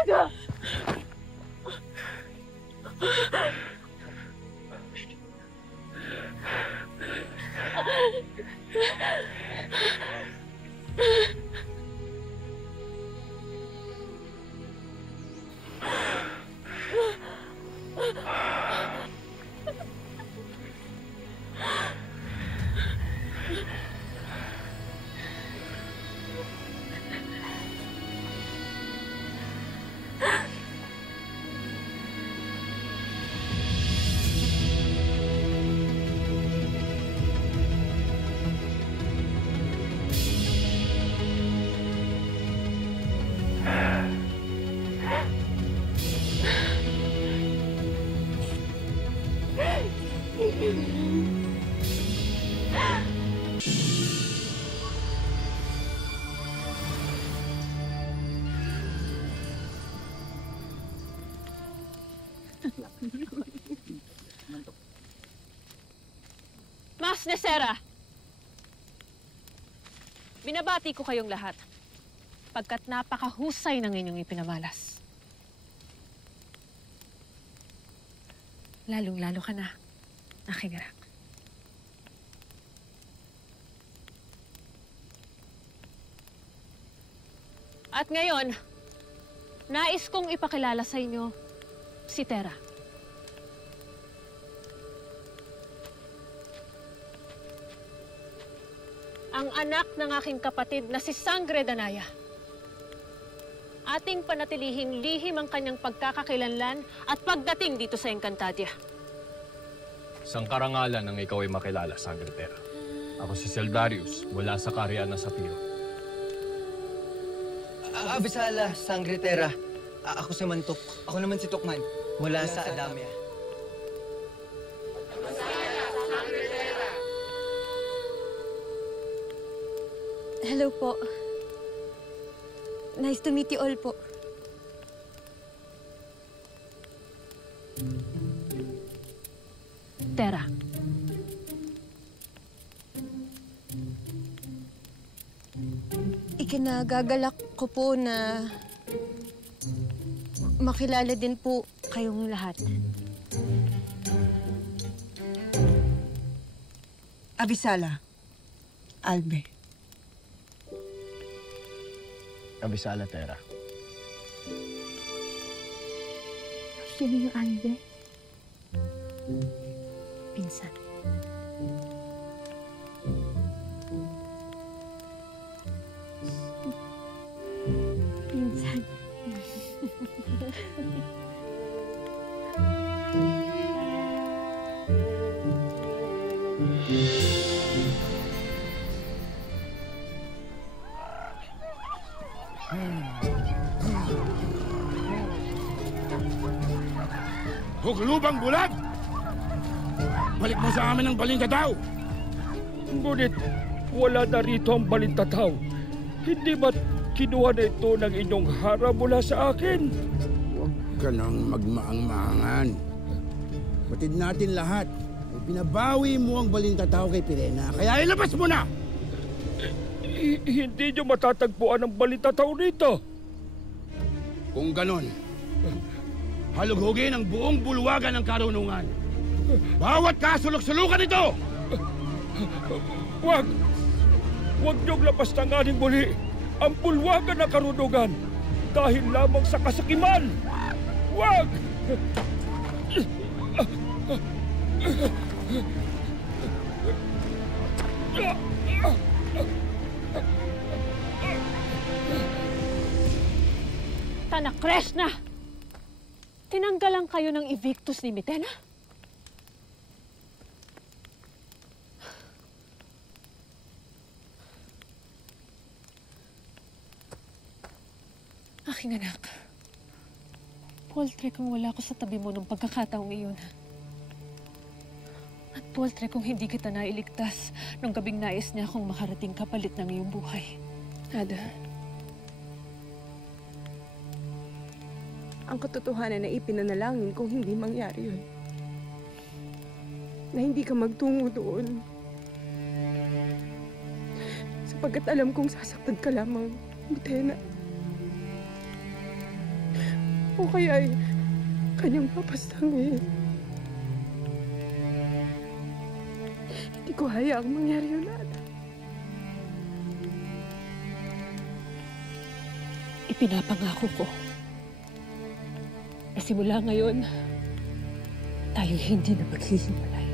Ada! Mas Nesera! Binabati ko kayong lahat pagkat napakahusay ng inyong ipinamalas. Lalong-lalo ka na, aking anak. At ngayon, nais kong ipakilala sa inyo si Terra. ang anak ng aking kapatid na si Sangre Danaya. Ating panatilihing lihim ang kanyang pagkakakilanlan at pagdating dito sa Encantadia. Isang karangalan ang ikaw ay makilala, Sangre Terra. Ako si Seldarius, mula sa Kaharian ng Sapiro. Abisala, Sangre Terra. Ako si Mantok. Ako naman si Tukman, mula sa Adamia. Hello po. Nice to meet you all po. Terra. Ikinagagalak ko po na makilala din po kayong lahat. Abisala. Albe. Abisala, Terra. Sino yung Albe? Pinsan. Pinsan. Huglubang bulag! Balik mo sa amin ang balintataw! Ngunit wala na rito ang balintataw. Hindi ba't kinuha na ito ng inyong harap mula sa akin? Huwag ka nang magmaang-maangan. Batid natin lahat. Pinabawi mo ang balintataw kay Pirena, kaya ilabas mo na! Hindi nyo matatagpuan ang balintataw rito. Kung ganon, halughugin ang buong bulwagan ng karunungan. Bawat kasulok-sulukan ito! Wag! Huwag niyong lapastanganin muli ang bulwagan ng karunungan dahil lamang sa kasakiman! Wag! Tanak Krishna! Tinanggalan kayo ng Evictus ni Mitena? Aking anak, Poltre kung wala ko sa tabi mo nung pagkakataong iyon. At Poltre kung hindi kita nailigtas nung gabing nais niya akong makarating kapalit ng iyong buhay. Ada, ang katotohanan na ipinanalangin kung hindi mangyari yun. Na hindi ka magtungo doon. Sapagkat alam kong sasaktan ka lamang, Mitena. O kaya ay kanyang papastangin. Hindi ko hayaang mangyari yun, Ada. Ipinapangako ko na simula ngayon, tayo hindi na maghihiwalay.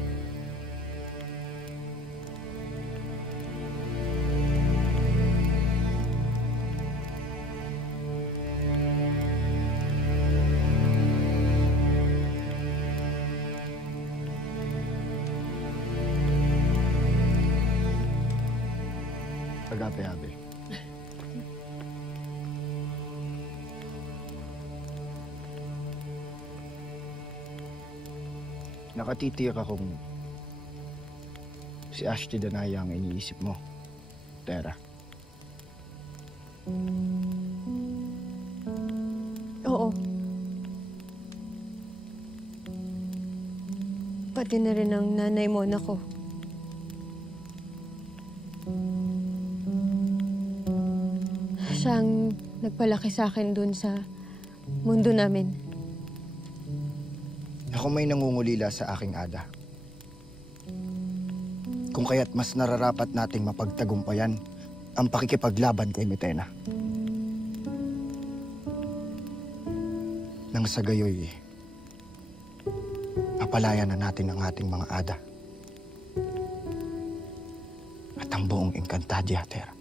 Agape-abe. Nakatitiyak akong si Ashti Danaya ang iniisip mo, Terra. Oo. Pati na rin ang nanay mo, nako. Siyang nagpalaki sa akin dun sa mundo namin. Ako may nangungulila sa aking Ada. Kung kaya't mas nararapat nating mapagtagumpayan ang pakikipaglaban kay Mitena. Nang sa gayoy, mapalaya na natin ang ating mga Ada. at ang buong Encantadia, Terra.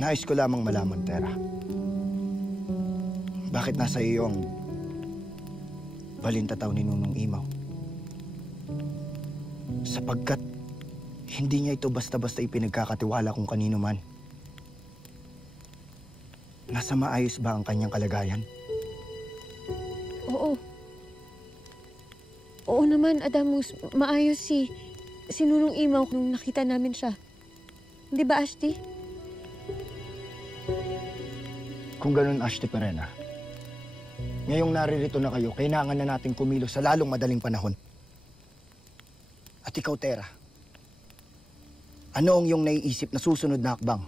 Nais ko lamang malaman, Terra. Bakit nasa iyo ang balintataw ni Nunong Imaw? Sapagkat hindi niya ito basta-basta ipinagkakatiwala kung kanino man. Nasa maayos ba ang kanyang kalagayan? Oo. Oo naman, Adamus. Maayos si Nunong Imaw nung nakita namin siya. Hindi ba, Ashti? Kung ganun, Ashti Perena, ngayong naririto na kayo, kailangan na nating kumilos sa lalong madaling panahon. At ikaw, Terra, ano ang iyong naiisip na susunod na hakbang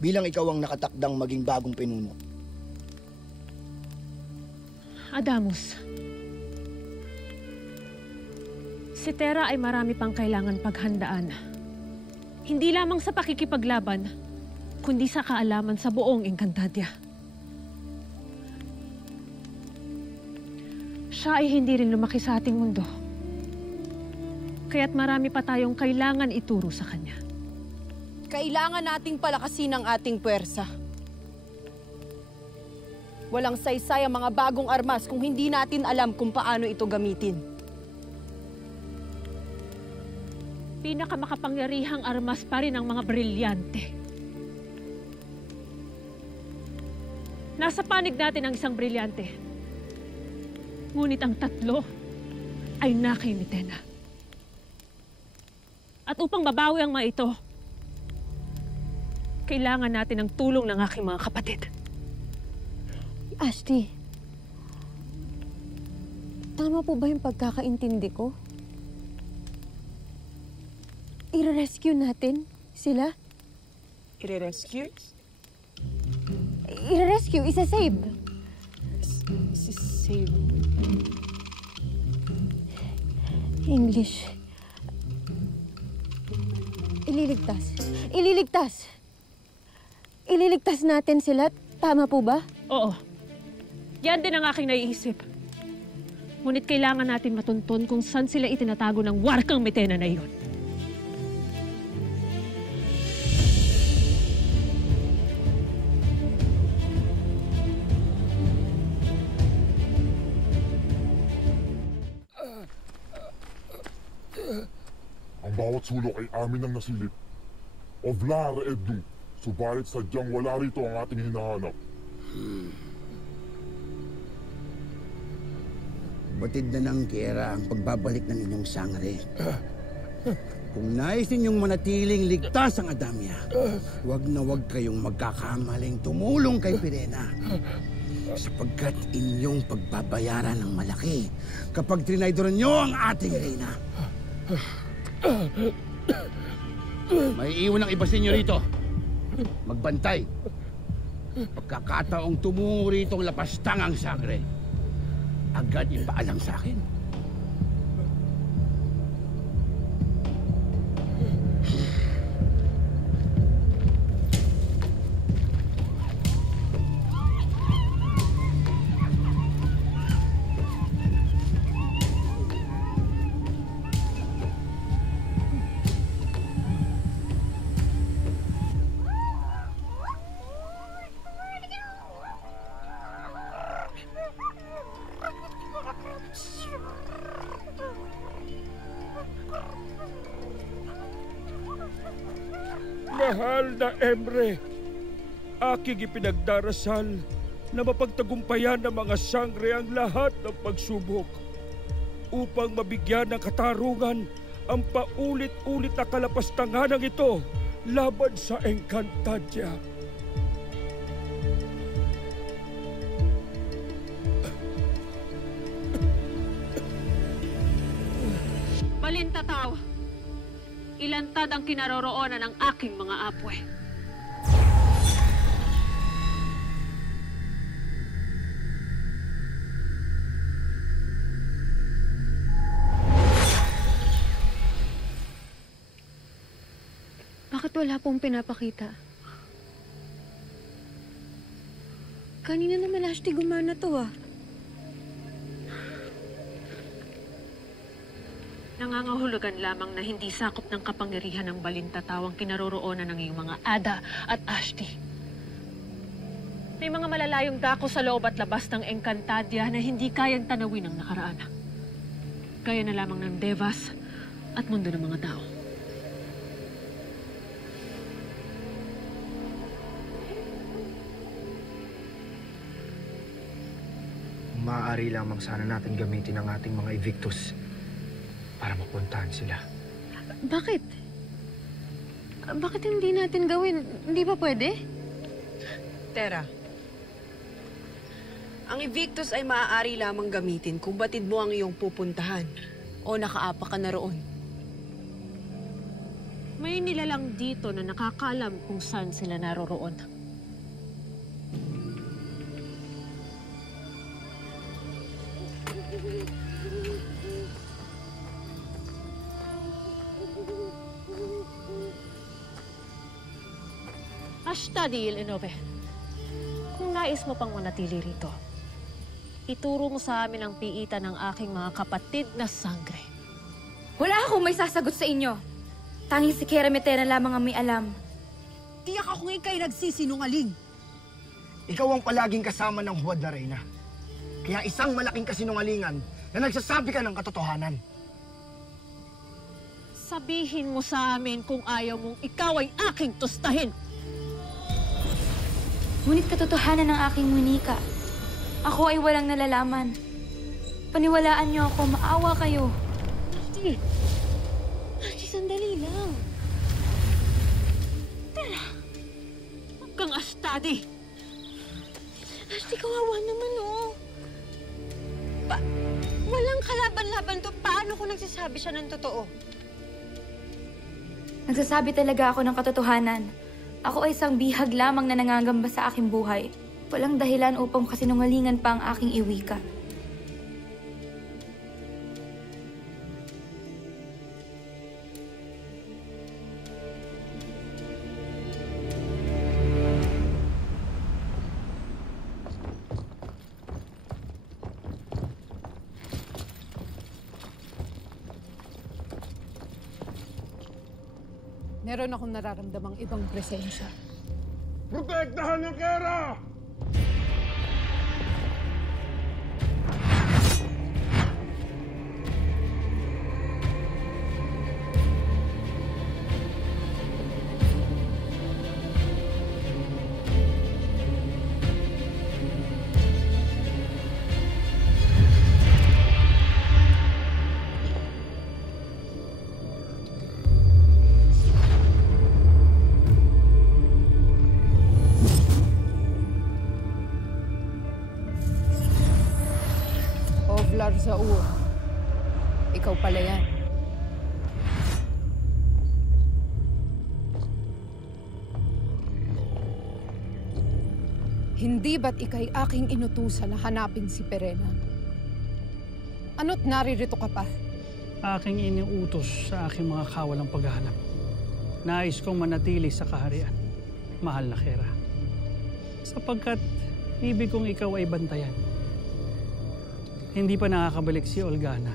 bilang ikaw ang nakatakdang maging bagong pinuno? Adamus, si Terra ay marami pang kailangan paghandaan. Hindi lamang sa pakikipaglaban, kundi sa kaalaman sa buong Encantadia. Siya ay hindi rin lumaki sa ating mundo. Kaya't marami pa tayong kailangan ituro sa kanya. Kailangan nating palakasin ang ating puwersa. Walang saysay ang mga bagong armas kung hindi natin alam kung paano ito gamitin. Pinakamakapangyarihang armas pa rin ang mga brilyante. Nasa panig natin ang isang brilyante. Ngunit ang tatlo ay nakay ni Tena. At upang mabawi ang mga ito, kailangan natin ng tulong ng aking mga kapatid. Ashti, tama po ba yung pagkakaintindi ko? I-rescue natin sila? I-rescue? I-rescue, isa-save. Isa-save. English. Ililigtas. Ililigtas. Ililigtas natin sila. Tama po ba? Oo. Yan din ang aking naiisip. Ngunit kailangan natin matuntun kung saan sila itinatago ng warkang Metena na iyon. Ang bawat sulok ay amin ang nasilip. Ovlar Ednu, subalit sadyang wala rito ang ating hinahanap. Batid na ng Kera ang pagbabalik ng inyong sangre. Kung nais ninyong manatiling ligtas ang Adamya, huwag na huwag kayong magkakamaling tumulong kay Pirena. Sapagkat inyong pagbabayaran ng malaki kapag trinaydoran nyo ang ating reyna. May iwan ang iba sa inyo rito. Magbantay. Pagkakataong tumungo rito ang lapastangang sangre, agad ipaalam sa akin. Mahal na Emre, aking ipinagdarasal na mapagtagumpayan ng mga sangre ang lahat ng pagsubok upang mabigyan ng katarungan ang paulit-ulit na kalapastanganang ito laban sa Encantadia. Balintataw, ilantad ang kinaroroonan ng aking mga apwe. Bakit wala pong pinapakita? Kanina naman Ashti gumana to ah. Nangangahulugan lamang na hindi sakop ng kapangyarihan ng Balintataw ang kinaroroonan ng iyong mga Ada at Ashti. May mga malalayong dako sa loob at labas ng Encantadia na hindi kayang tanawin ng nakaraan. Kaya na lamang ng Devas at mundo ng mga tao. Maaari lamang sana natin gamitin ang ating mga Evictus para mapuntahan sila. Bakit? Bakit hindi natin gawin? Hindi ba pwede? Tera, ang Evictus ay maaari lamang gamitin kung batid mo ang iyong pupuntahan o nakaapa ka na roon. May nilalang dito na nakakalam kung saan sila naroroon. Ashtadi Ilinove, kung nais mo pang manatili rito, ituro mo sa amin ang piitan ng aking mga kapatid na sangre. Wala akong may sasagot sa inyo. Tanging si Keramitena lamang ang may alam. Tiyak akong ika'y nagsisinungaling. Ikaw ang palaging kasama ng huwad na reyna. Kaya isang malaking kasinungalingan na nagsasabi ka ng katotohanan. Sabihin mo sa amin kung ayaw mong ikaw ay aking tustahin. Ngunit katotohanan ng aking munika. Ako ay walang nalalaman. Paniwalaan niyo ako, maawa kayo. Ashti! Ashti, sandali lang. Tara! Huwag kang Ashtadi! Ashti, kawawa naman oh. Walang kalaban-laban to. Paano kung nagsasabi siya ng totoo? Nagsasabi talaga ako ng katotohanan. Ako ay isang bihag lamang na nangangamba sa aking buhay. Walang dahilan upang kasinungalingan pa ang aking iwika. Meron akong nararamdamang ibang presensya. Protektahan ang Kera! Zaur, ikaw pala yan. Hindi ba't ika'y aking inutusan na hanapin si Perena? Ano't naririto ka pa? Aking iniutos sa aking mga kawalang paghahanap. Nais kong manatili sa kaharian, mahal na Kera. Sapagkat ibig kong ikaw ay bantayan. Hindi pa nakakabalik si Olgana.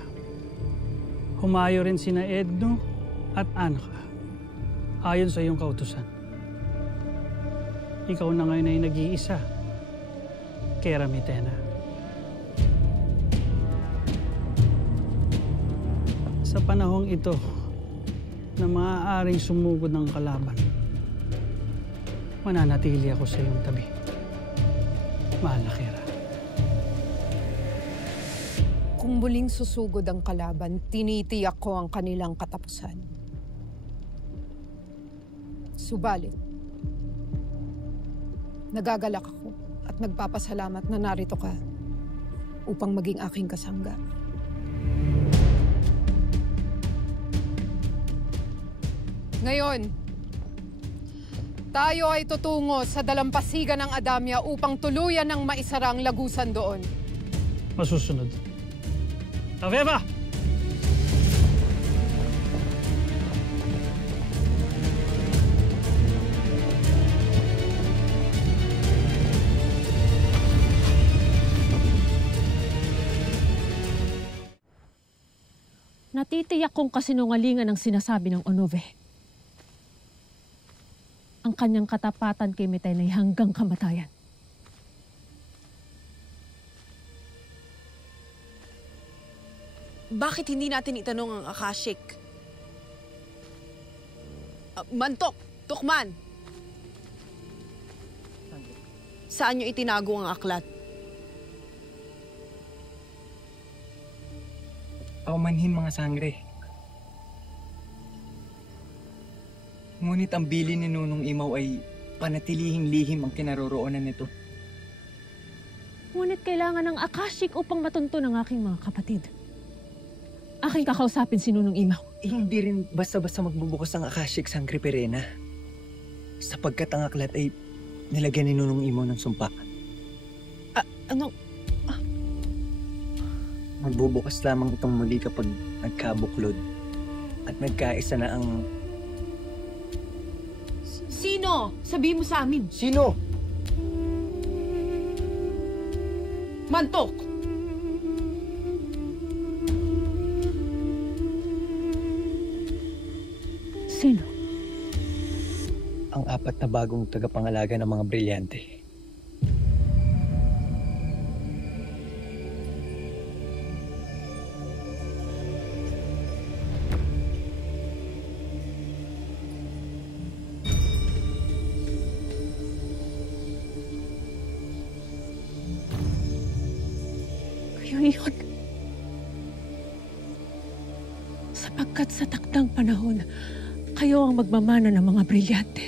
Humayo rin sina Edno at Anka, ayon sa iyong kautusan. Ikaw na ngayon ay nag-iisa, Keramitena. Sa panahong ito na maaaring sumugod ng kalaban, mananatili ako sa iyong tabi, mahal na Kera. Kung muling susugod ang kalaban, tinitiyak ko ang kanilang katapusan. Subalit, nagagalak ako at nagpapasalamat na narito ka upang maging aking kasangga. Ngayon, tayo ay tutungo sa dalampasigan ng Adamya upang tuluyan ng maisara ang lagusan doon. Masusunod. Aveva! Titiyak kong kasinungalingan ang sinasabi ng Onove. Ang kanyang katapatan kay Mitenay hanggang kamatayan. Bakit hindi natin itanong ang Akashic? Mantok! Tukman! Saan nyo itinago ang aklat? Paumanhin mga sangre. Ngunit ang bili ni Nunong Imaw ay panatilihing lihim ang kinaroroonan nito. Ngunit kailangan ng Akashic upang matunto ng aking mga kapatid. Aking kakausapin si Nunong Imaw. Hindi rin basta-basta magbubukas ang Akashic Sangre Perena. Sapagkat ang aklat ay nilagyan ni Nunong Imaw ng sumpa. Magbubukas lamang itong muli kapag nagkabuklod at nagkaisa na ang... Sino? Sabihin mo sa amin. Sino? Mantok! Sino? Ang apat na bagong tagapangalaga ng mga brilyante. Kayo iyon. Sapagkat sa takdang panahon, kayo ang magmamana ng mga brilyante.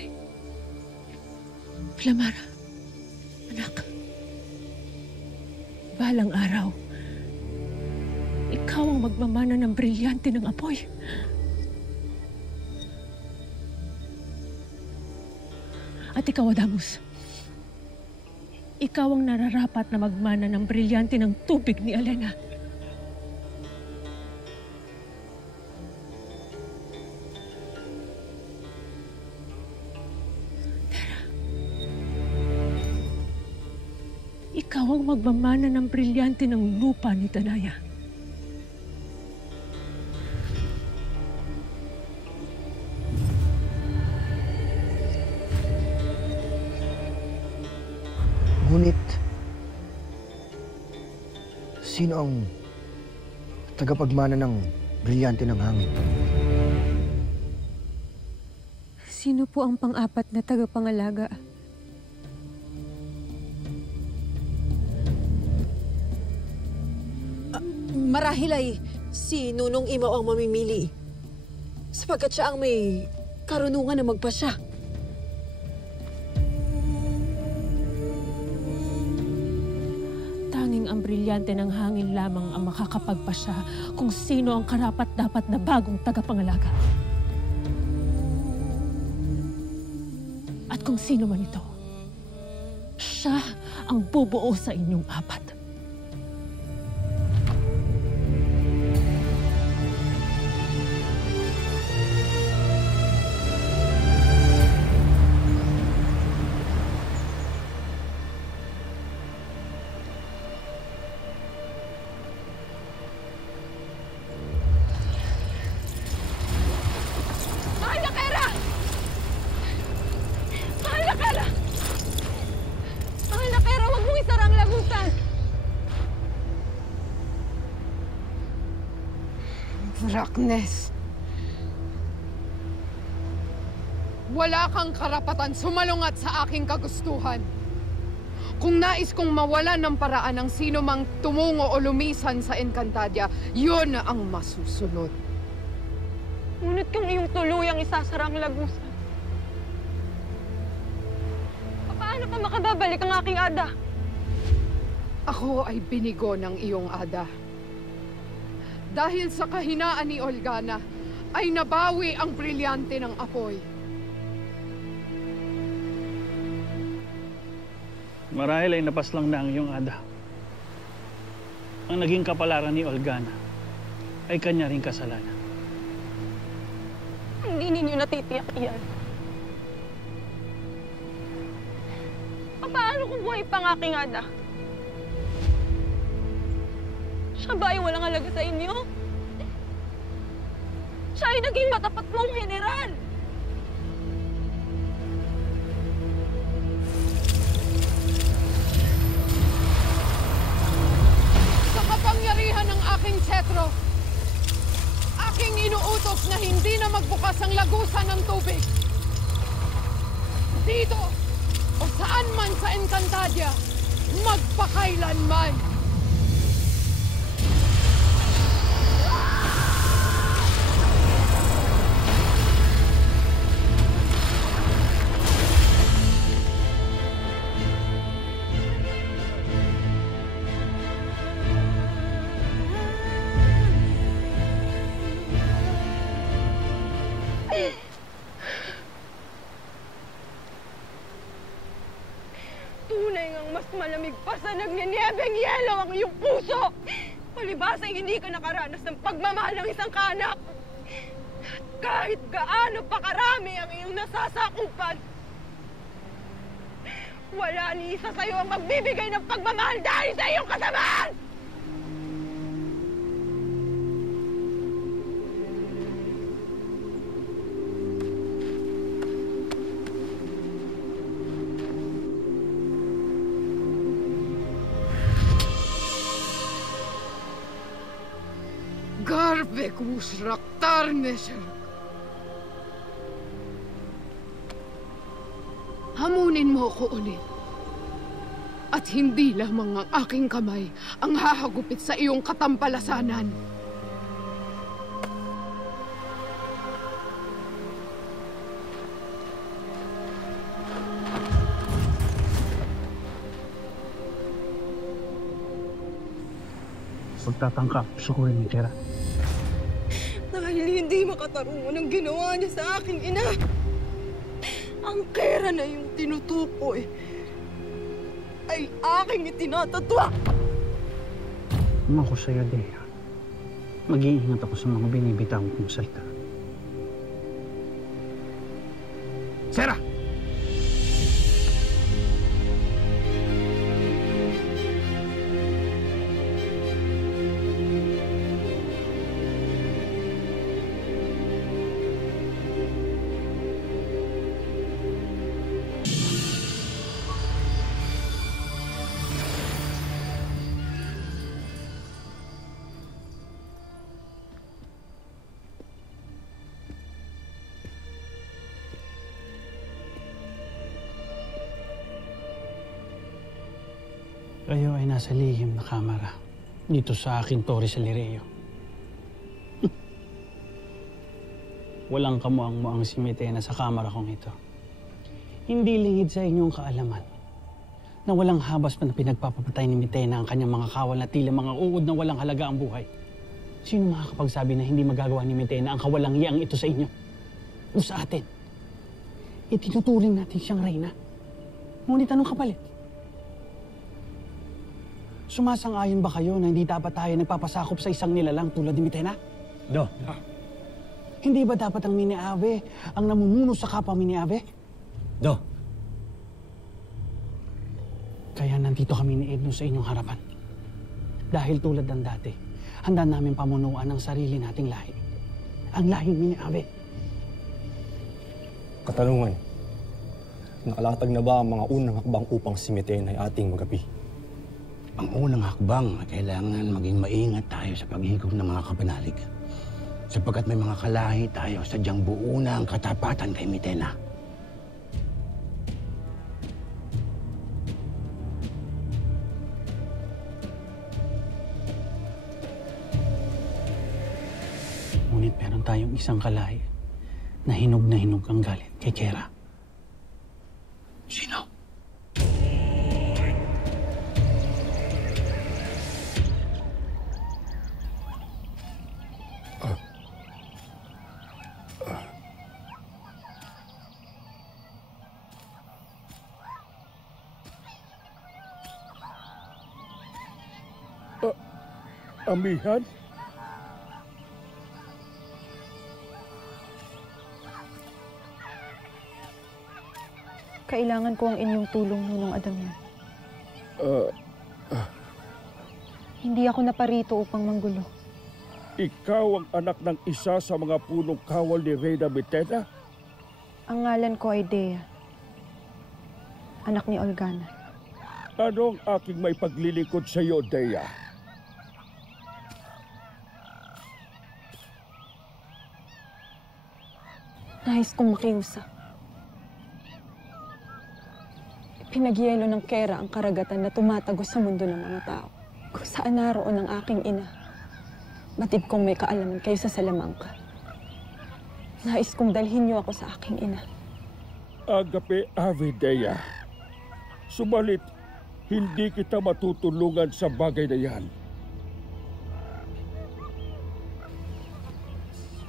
Flamara, anak, balang araw, ikaw ang magmamana ng brilyante ng apoy. At ikaw, Adamus, ikaw ang nararapat na magmana ng brilyante ng tubig ni Alena. Ikaw ang magmamana ng brilyante ng lupa ni Danaya. Ngunit, sino ang tagapagmana ng brilyante ng hangin? Sino po ang pang-apat na tagapangalaga? Marahil ay si Nunong Imaw ang mamimili. Sapagkat siya ang may karunungan na magpasya. Tanging ang brilyante ng hangin lamang ang makakapagpasya kung sino ang karapat-dapat na bagong tagapangalaga. At kung sino man ito, siya ang bubuo sa inyong apat. Draknes. Wala kang karapatan sumalungat sa aking kagustuhan. Kung nais kong mawalan ng paraan ng sino mang tumungo o lumisan sa Encantadia, yun ang masusunod. Ngunit kung iyong tuluyang isasara ang lagusan, paano pa makababalik ang aking ada? Ako ay binigo ng iyong ada. Dahil sa kahinaan ni Olgana, ay nabawi ang brilyante ng apoy. Marahil ay napaslang na ang iyong ada. Ang naging kapalaran ni Olgana ay kanya ring kasalanan. Hindi ninyo natitiyak iyan. Paano kung buhay pa ang aking ada? Siya ba ay walang halaga sa inyo? Siya ay naging matapat mong general! Sa kapangyarihan ng aking setro, aking inuutos na hindi na magbukas ang lagusan ng tubig. Dito o saan man sa Encantadia, magpakailanman. Tunay ngang mas malamig pa sa nagniniebeng yelo ang iyong puso! Palibasang hindi ka nakaranas ng pagmamahal ng isang kaanak! Kahit gaano pa karami ang iyong nasasakupan, wala ni isa sa'yo ang magbibigay ng pagmamahal dahil sa iyong kasamaan! Garbek musraktar meser. Hamunin mo ko ulit. At hindi lamang ang aking kamay ang hahagupit sa iyong katampalasanan. Pagtatangka, sukurin ni Tera. Dahil hindi makatarungan ang ginawa niya sa aking ina. Ang kera na yung tinutukoy ay aking itinatatwa. Ako sa'yo, Dea. Mag-iingat ako sa mga binibitaw kong salita. Sarah! Kayo ay nasa lihim na kamara dito sa aking Torre sa Lireo. Walang kamuang-muang si Mitena sa kamara kong ito. Hindi lingid sa inyong kaalaman na walang habas pa na pinagpapapatay ni Mitena ang kanyang mga kawal na tila mga uod na walang halaga ang buhay. Sino makakapagsabi na hindi magagawa ni Mitena ang kawalang iyang ito sa inyo o sa atin? Itinuturing natin siyang reyna. Ngunit anong kapalit? Sumasang-ayon ba kayo na hindi dapat tayo nagpapasakop sa isang nilalang tulad ni Mitena? Do. Hindi ba dapat ang Miniave ang namumuno sa kapwa Miniave? Do. Kaya nandito kami ni Edno sa inyong harapan. Dahil tulad ng dati, handa namin pamunuan ang sarili nating lahi. Ang lahing Miniave. Katanungan, nakalatag na ba ang mga unang hakbang upang si Mitena ay ating magapi? Ang unang hakbang na kailangan maging maingat tayo sa paghigop ng mga kapanalig. Sapagkat may mga kalahi tayo sadyang buo na ang katapatan kay Mitena. Ngunit meron tayong isang kalahi na hinog ang galit kay Kera. Sino? Amihan? Kailangan ko ang inyong tulong, Nunong Adamian. Hindi ako naparito upang manggulo. Ikaw ang anak ng isa sa mga punong kawal ni Reyna Mitena? Ang ngalan ko ay Dea. Anak ni Olgana. Anong aking may paglilingkod sa iyo, Dea? Nais kong makiusap. Pinagyelo ng Kera ang karagatan na tumatagos sa mundo ng mga tao. Kung saan naroon ang aking ina, batid kong may kaalaman kayo sa Salamanca. Nais kong dalhin niyo ako sa aking ina. Agape Ave Dea. Subalit, hindi kita matutulungan sa bagay na yan.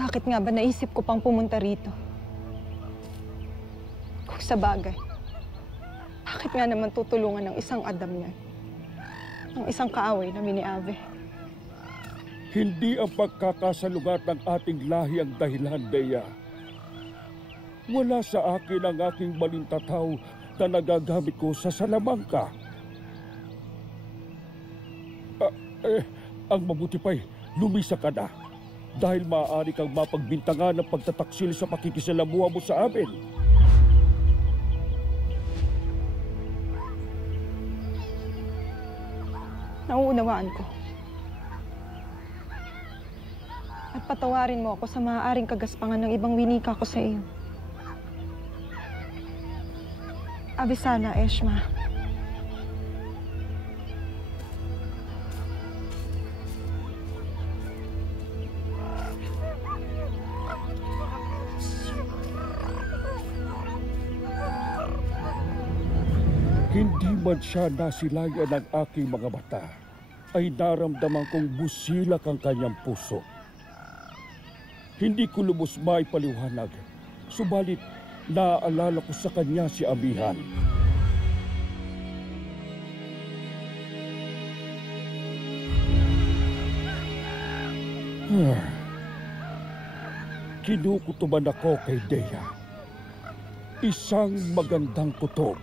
Bakit nga ba naisip ko pang pumunta rito? Kung sa bagay, bakit nga naman tutulungan ng isang Adam yan? Ang isang kaaway na ni Ave. Hindi ang pagkakasalungat ng ating lahi ang dahilan, Dea. Wala sa akin ang aking balintataw na nagagamit ko sa Salamanca. Ang mabuti pa'y lumisa ka na dahil maaari kang mapagbintangan ng pagtataksil sa pakikisalamuha mo sa amin. Nauunawaan ko. At patawarin mo ako sa maaaring kagaspangan ng ibang winika ko sa iyo. Abisana, Eshma. Hindi man siya nasilayan ng aking mga mata, ay naramdaman kong busilak ang kanyang puso. Hindi ko lubos maipaliwanag, subalit naaalala ko sa kanya si Amihan. Kinukutuban ako kay Dea. Isang magandang kutob.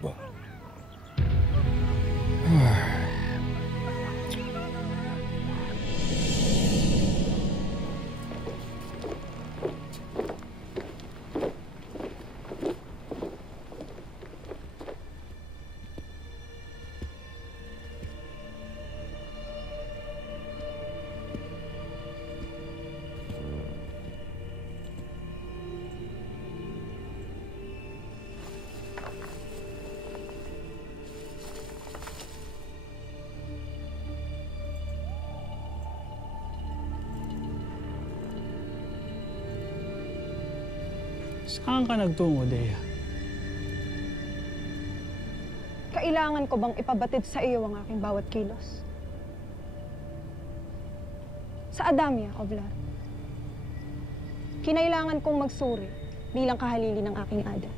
Saan ka nagtungo, Dea? Kailangan ko bang ipabatid sa iyo ang aking bawat kilos? Sa Adamia, Oblar. Kinailangan kong magsuri bilang kahalili ng aking ada.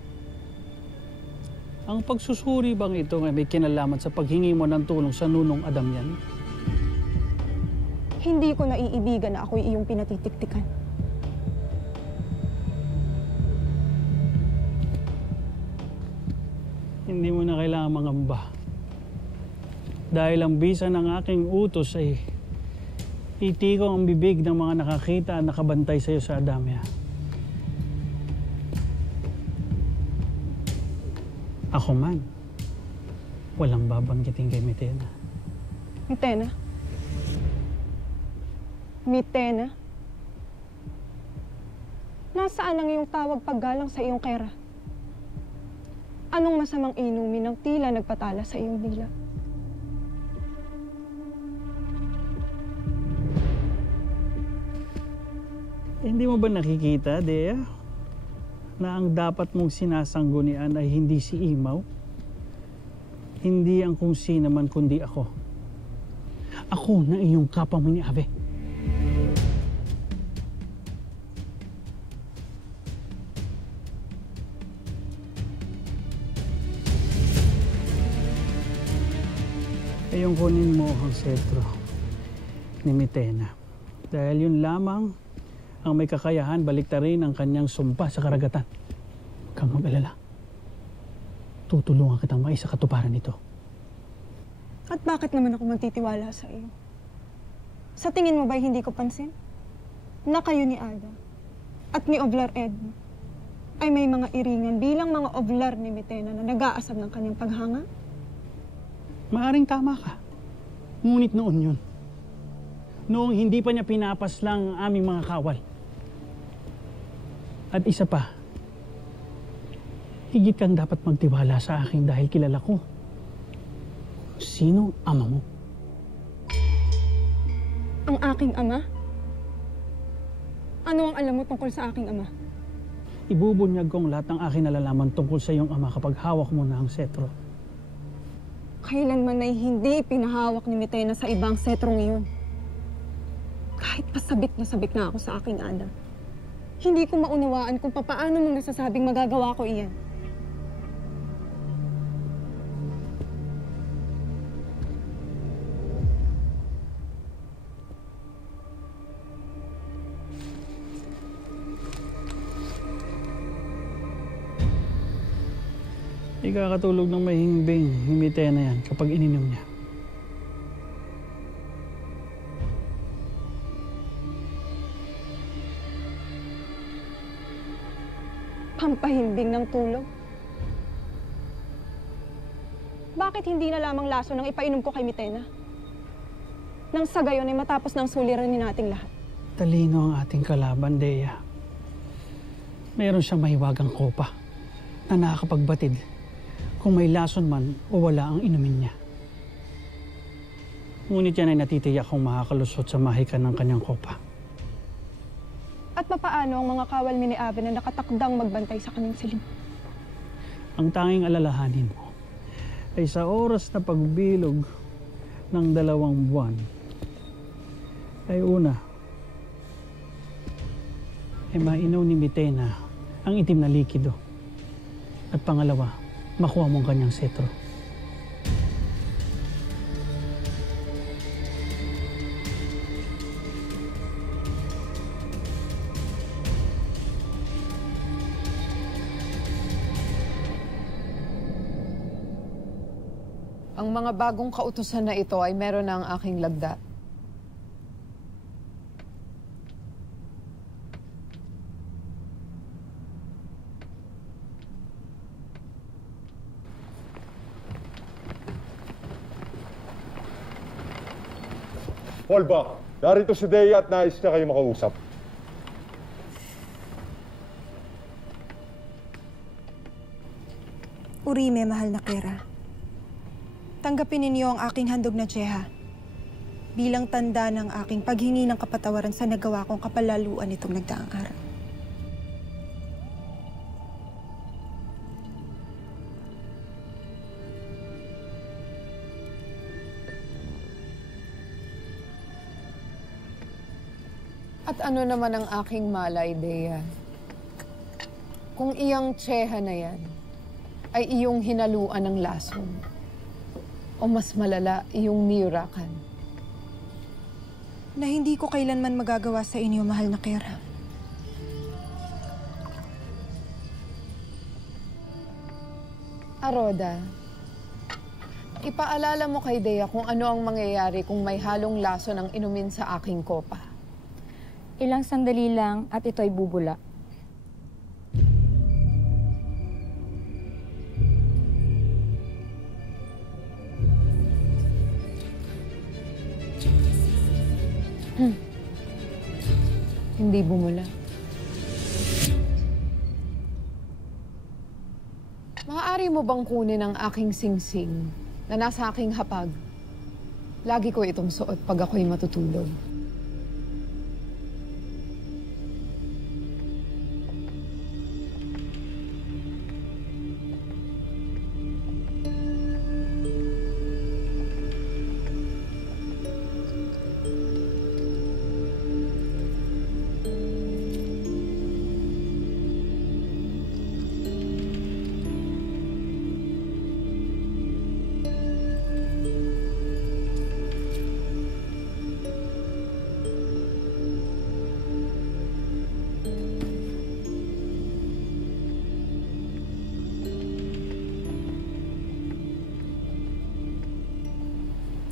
Ang pagsusuri bang ito ay may kinalaman sa paghingi mo ng tulong sa nunong Adamian? Hindi ko naiibigan na ako'y iyong pinatitiktikan. Hindi mo na kailangan mangamba. Dahil ang bisa ng aking utos ay itikong ang bibig ng mga nakakita at nakabantay sa iyo sa Adamia. Ako man, walang babanggitin kay Mitena. Mitena? Mitena? Nasaan ang iyong tawag paggalang sa iyong Kera? Anong masamang inumin ng tila nagpatala sa iyong dila? Hindi mo ba nakikita, Dea, na ang dapat mong sinasanggunian ay hindi si Imaw? Hindi ang kung sino man kundi ako. Ako na iyong kapang ni Ave. Ayong kunin mo ang sentro ni Mitena. Dahil yun lamang ang may kakayahan baliktarin ang kanyang sumpa sa karagatan. Huwag kang mag-alala. Tutulungan kitang maisa katuparan nito. At bakit naman ako magtitiwala sa iyo? Sa tingin mo ba'y hindi ko pansin? na kayo ni Ada at ni Oblar Edno ay may mga iringan bilang mga oblar ni Mitena na nag-aasam ng kanyang paghanga? Maaring tama ka. Ngunit noon yun. Noong hindi pa niya pinapaslang ang aming mga kawal. At isa pa, higit kang dapat magtiwala sa akin dahil kilala ko sino ama mo. Ang aking ama? Ano ang alam mo tungkol sa aking ama? Ibubunyag kong lahat ng aking nalalaman tungkol sa iyong ama kapag hawak mo na ang setro. Kailanman ay hindi pinahawak ni Mitena sa ibang setro ngayon. Kahit pasabik na ako sa aking Ada. Hindi ko maunawaan kung papaano mo nasasabing magagawa ko iyan. Ikakatulog ng mahimbing ni Mitena yan kapag ininom niya. Pampahimbing ng tulog? Bakit hindi na lamang laso nang ipainom ko kay Mitena? Nang sa gayon ay matapos ng suliranin nating lahat. Talino ang ating kalaban, Dea. Meron siyang mahiwagang kopa na nakakapagbatid kung may lason man o wala ang inumin niya. Ngunit yan ay natitiyak kung makakalusot sa mahikan ng kanyang kopa. At papaano ang mga kawal ni Ave na nakatakdang magbantay sa kanyang silid? Ang tanging alalahanin mo ay sa oras na pagbilog ng 2 buwan ay una ay mainom ni Mitena ang itim na likido at pangalawa, makuha mong kanyang setro. Ang mga bagong kautusan na ito ay meron na ang aking lagda. Paulbach, narito si Dea at nais na kayo makausap. Urime, mahal na Kera. Tanggapin ninyo ang aking handog na tseha bilang tanda ng aking paghingi ng kapatawaran sa nagawa kong kapalaluan itong nagdaang araw. At ano naman ang aking malay, Dea? Kung iyang tseha na yan ay iyong hinaluan ng lason, o mas malala, iyong niyurakan. Na hindi ko kailanman magagawa sa inyo, mahal na Kera. Aroda, ipaalala mo kay Dea kung ano ang mangyayari kung may halong lason ang inumin sa aking kopa. Ilang sandali lang at ito'y bubula. Hindi bumula. Maaari mo bang kunin ang aking singsing na nasa aking hapag? Lagi ko itong suot pag ako'y matutulog.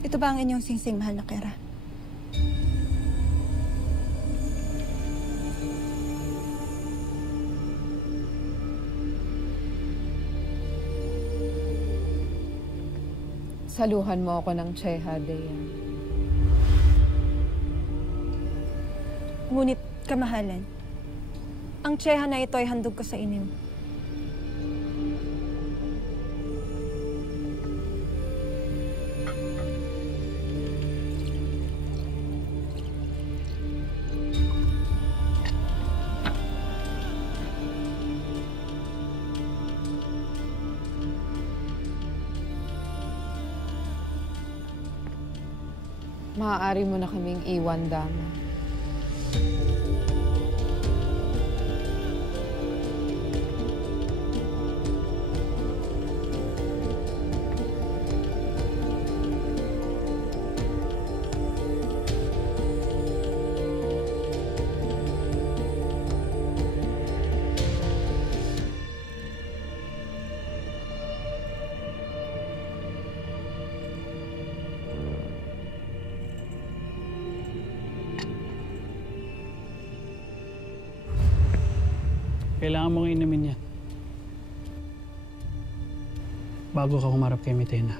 Ito ba ang inyong singsing, mahal na Kera? Saluhan mo ako ng tseha, Dayan. Ngunit, kamahalan, ang tseha na ito ay handog ko sa inyo. Maaari mo na kaming iwan, Dama. Kailangan mong inumin yan. Bago ka humarap kay Mitena.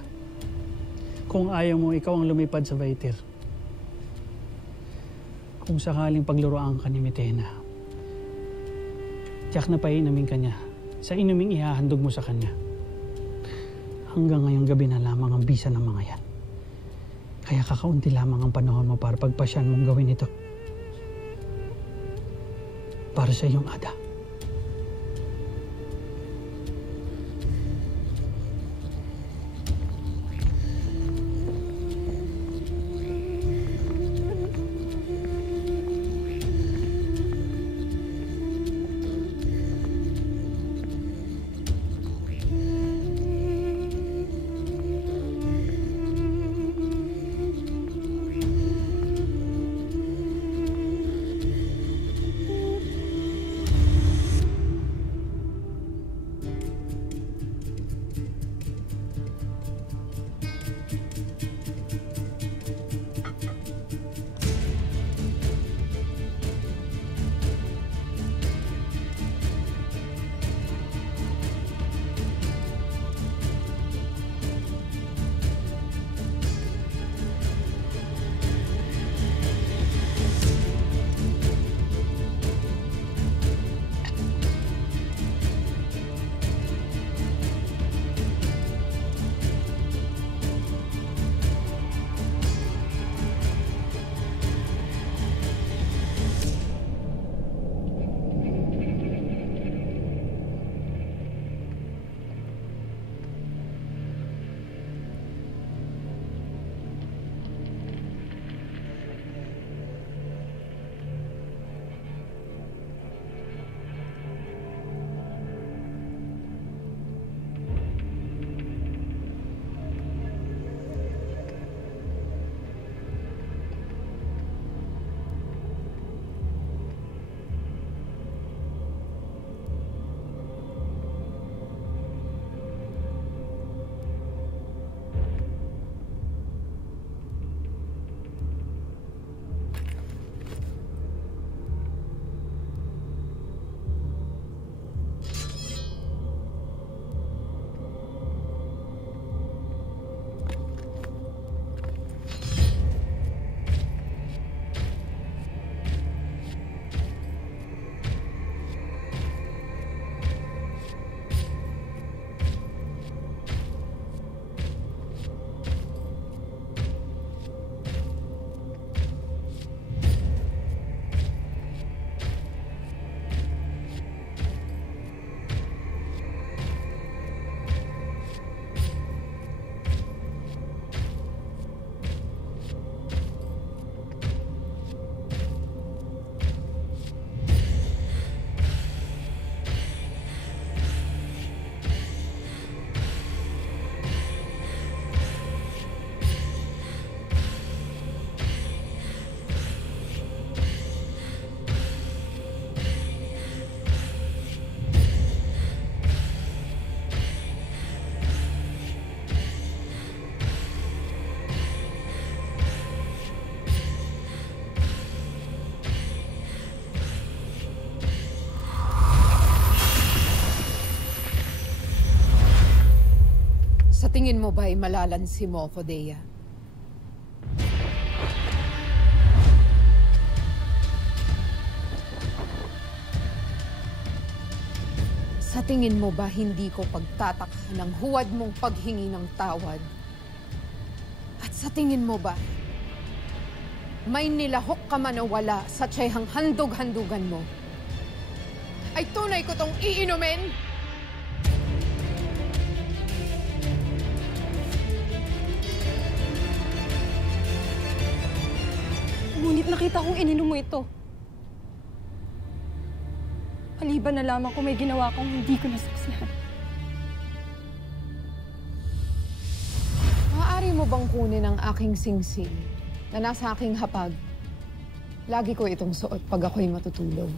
Kung ayaw mo, ikaw ang lumipad sa Vaitir. Kung sakaling pagluroan ka ni Mitena, tiyak na painumin ka niya sa inuming ihahandog mo sa kanya. Hanggang ngayong gabi na lamang ang bisa ng mga yan. Kaya kakaunti lamang ang panahon mo para pagpasyan mong gawin ito. Para sa iyong Ada. Sa tingin mo ba ay malalansi mo ko, Dea? Sa tingin mo ba hindi ko pagtatakhan ng huwad mong paghingi ng tawad? At sa tingin mo ba, may nilahok ka man o wala sa tsehang handog-handugan mo, ay tunay ko tong iinumin? Ngunit nakita kong ininom mo ito. Maliban na lamang kung may ginawa kong hindi ko nasaksihan. Maaari mo bang kunin ang aking singsing na nasa aking hapag? Lagi ko itong suot pag ako'y matutulog.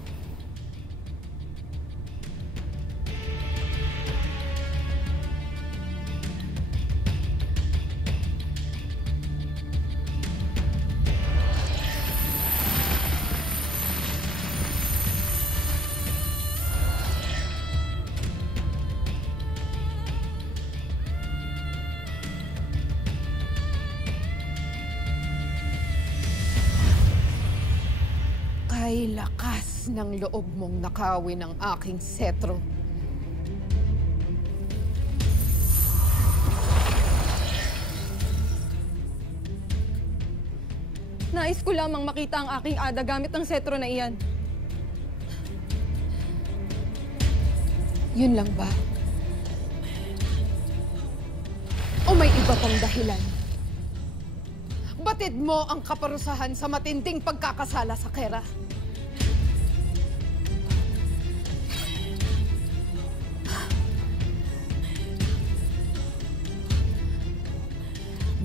Ay lakas ng loob mong nakawin ang aking setro. Nais ko lamang makita ang aking ada gamit ang setro na iyan. Yun lang ba? O may iba pang dahilan? Batid mo ang kaparusahan sa matinding pagkakasala sa Kera.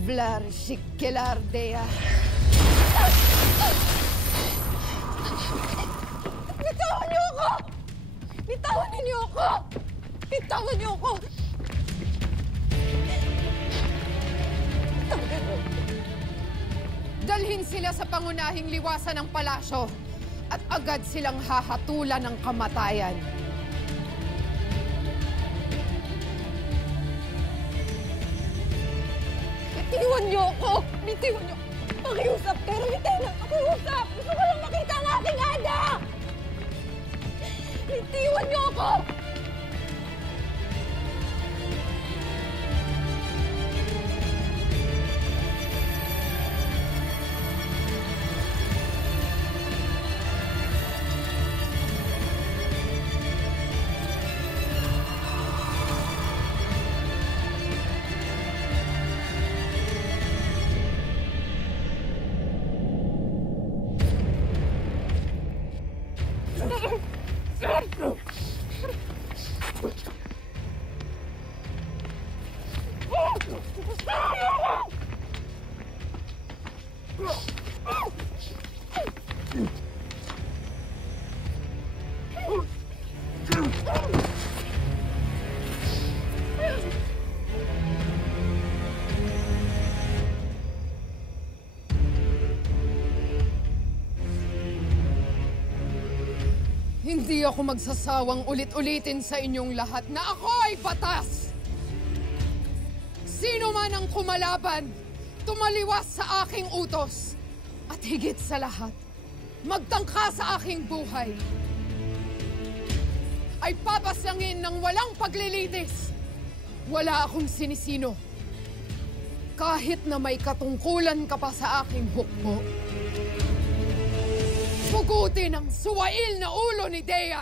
Vlarsikelardea. Bitawan niyo ako! Bitawan niyo ako! Bitawan niyo ako! Dalhin sila sa pangunahing liwasan ng palasyo at agad silang hahatulan ng kamatayan. Bitiwan niyo ako! Bitiwan niyo! Pakiusap! Pero hindi na! Pakiusap! Gusto ko lang makita ang aking ada! Bitiwan niyo ako! Hindi ako magsasawang ulit-ulitin sa inyong lahat na ako ay batas! Sino man ang kumalaban, tumaliwas sa aking utos. At higit sa lahat, magtangka sa aking buhay. Ay papasangin ng walang paglilitis. Wala akong sinisino. Kahit na may katungkulan ka pa sa aking hukbo. Pugutin ang suwail na ulo ni Dea!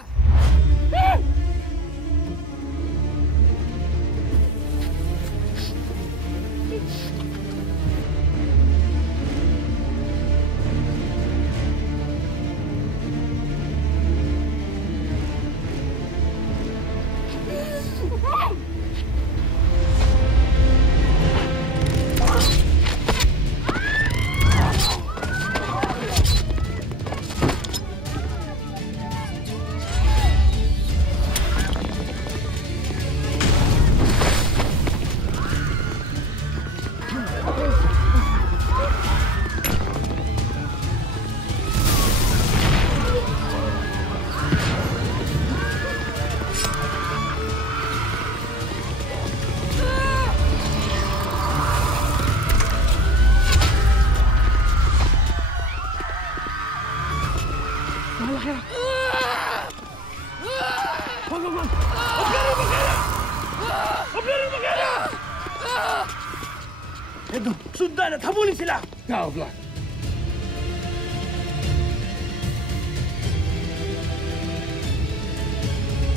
Edo, sundan at habulin sila! Go, Vlad!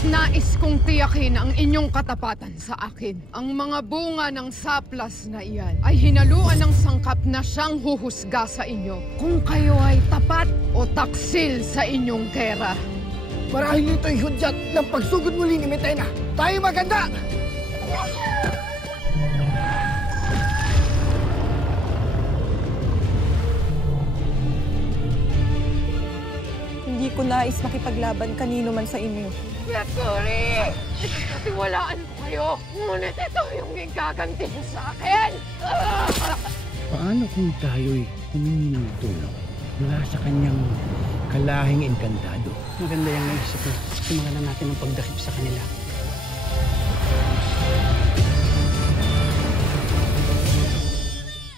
Nais kong tiyakin ang inyong katapatan sa akin. Ang mga bunga ng saplas na iyan ay hinaluan ng sangkap na siyang huhusga sa inyo kung kayo ay tapat o taksil sa inyong kera. Marahil ito'y hudyat ng pagsugod muli ni Metena. Tayo maganda! Hindi ko nais makipaglaban kanino man sa inyo. Sorry! Tiwalaan ko kayo, ngunit ito yung gaganti sa akin! Paano kung tayo'y humingi ng tulong mula sa kanyang kalahing engkantado? Maganda yung naisip mo. Simulan na natin ang pagdakip sa kanila.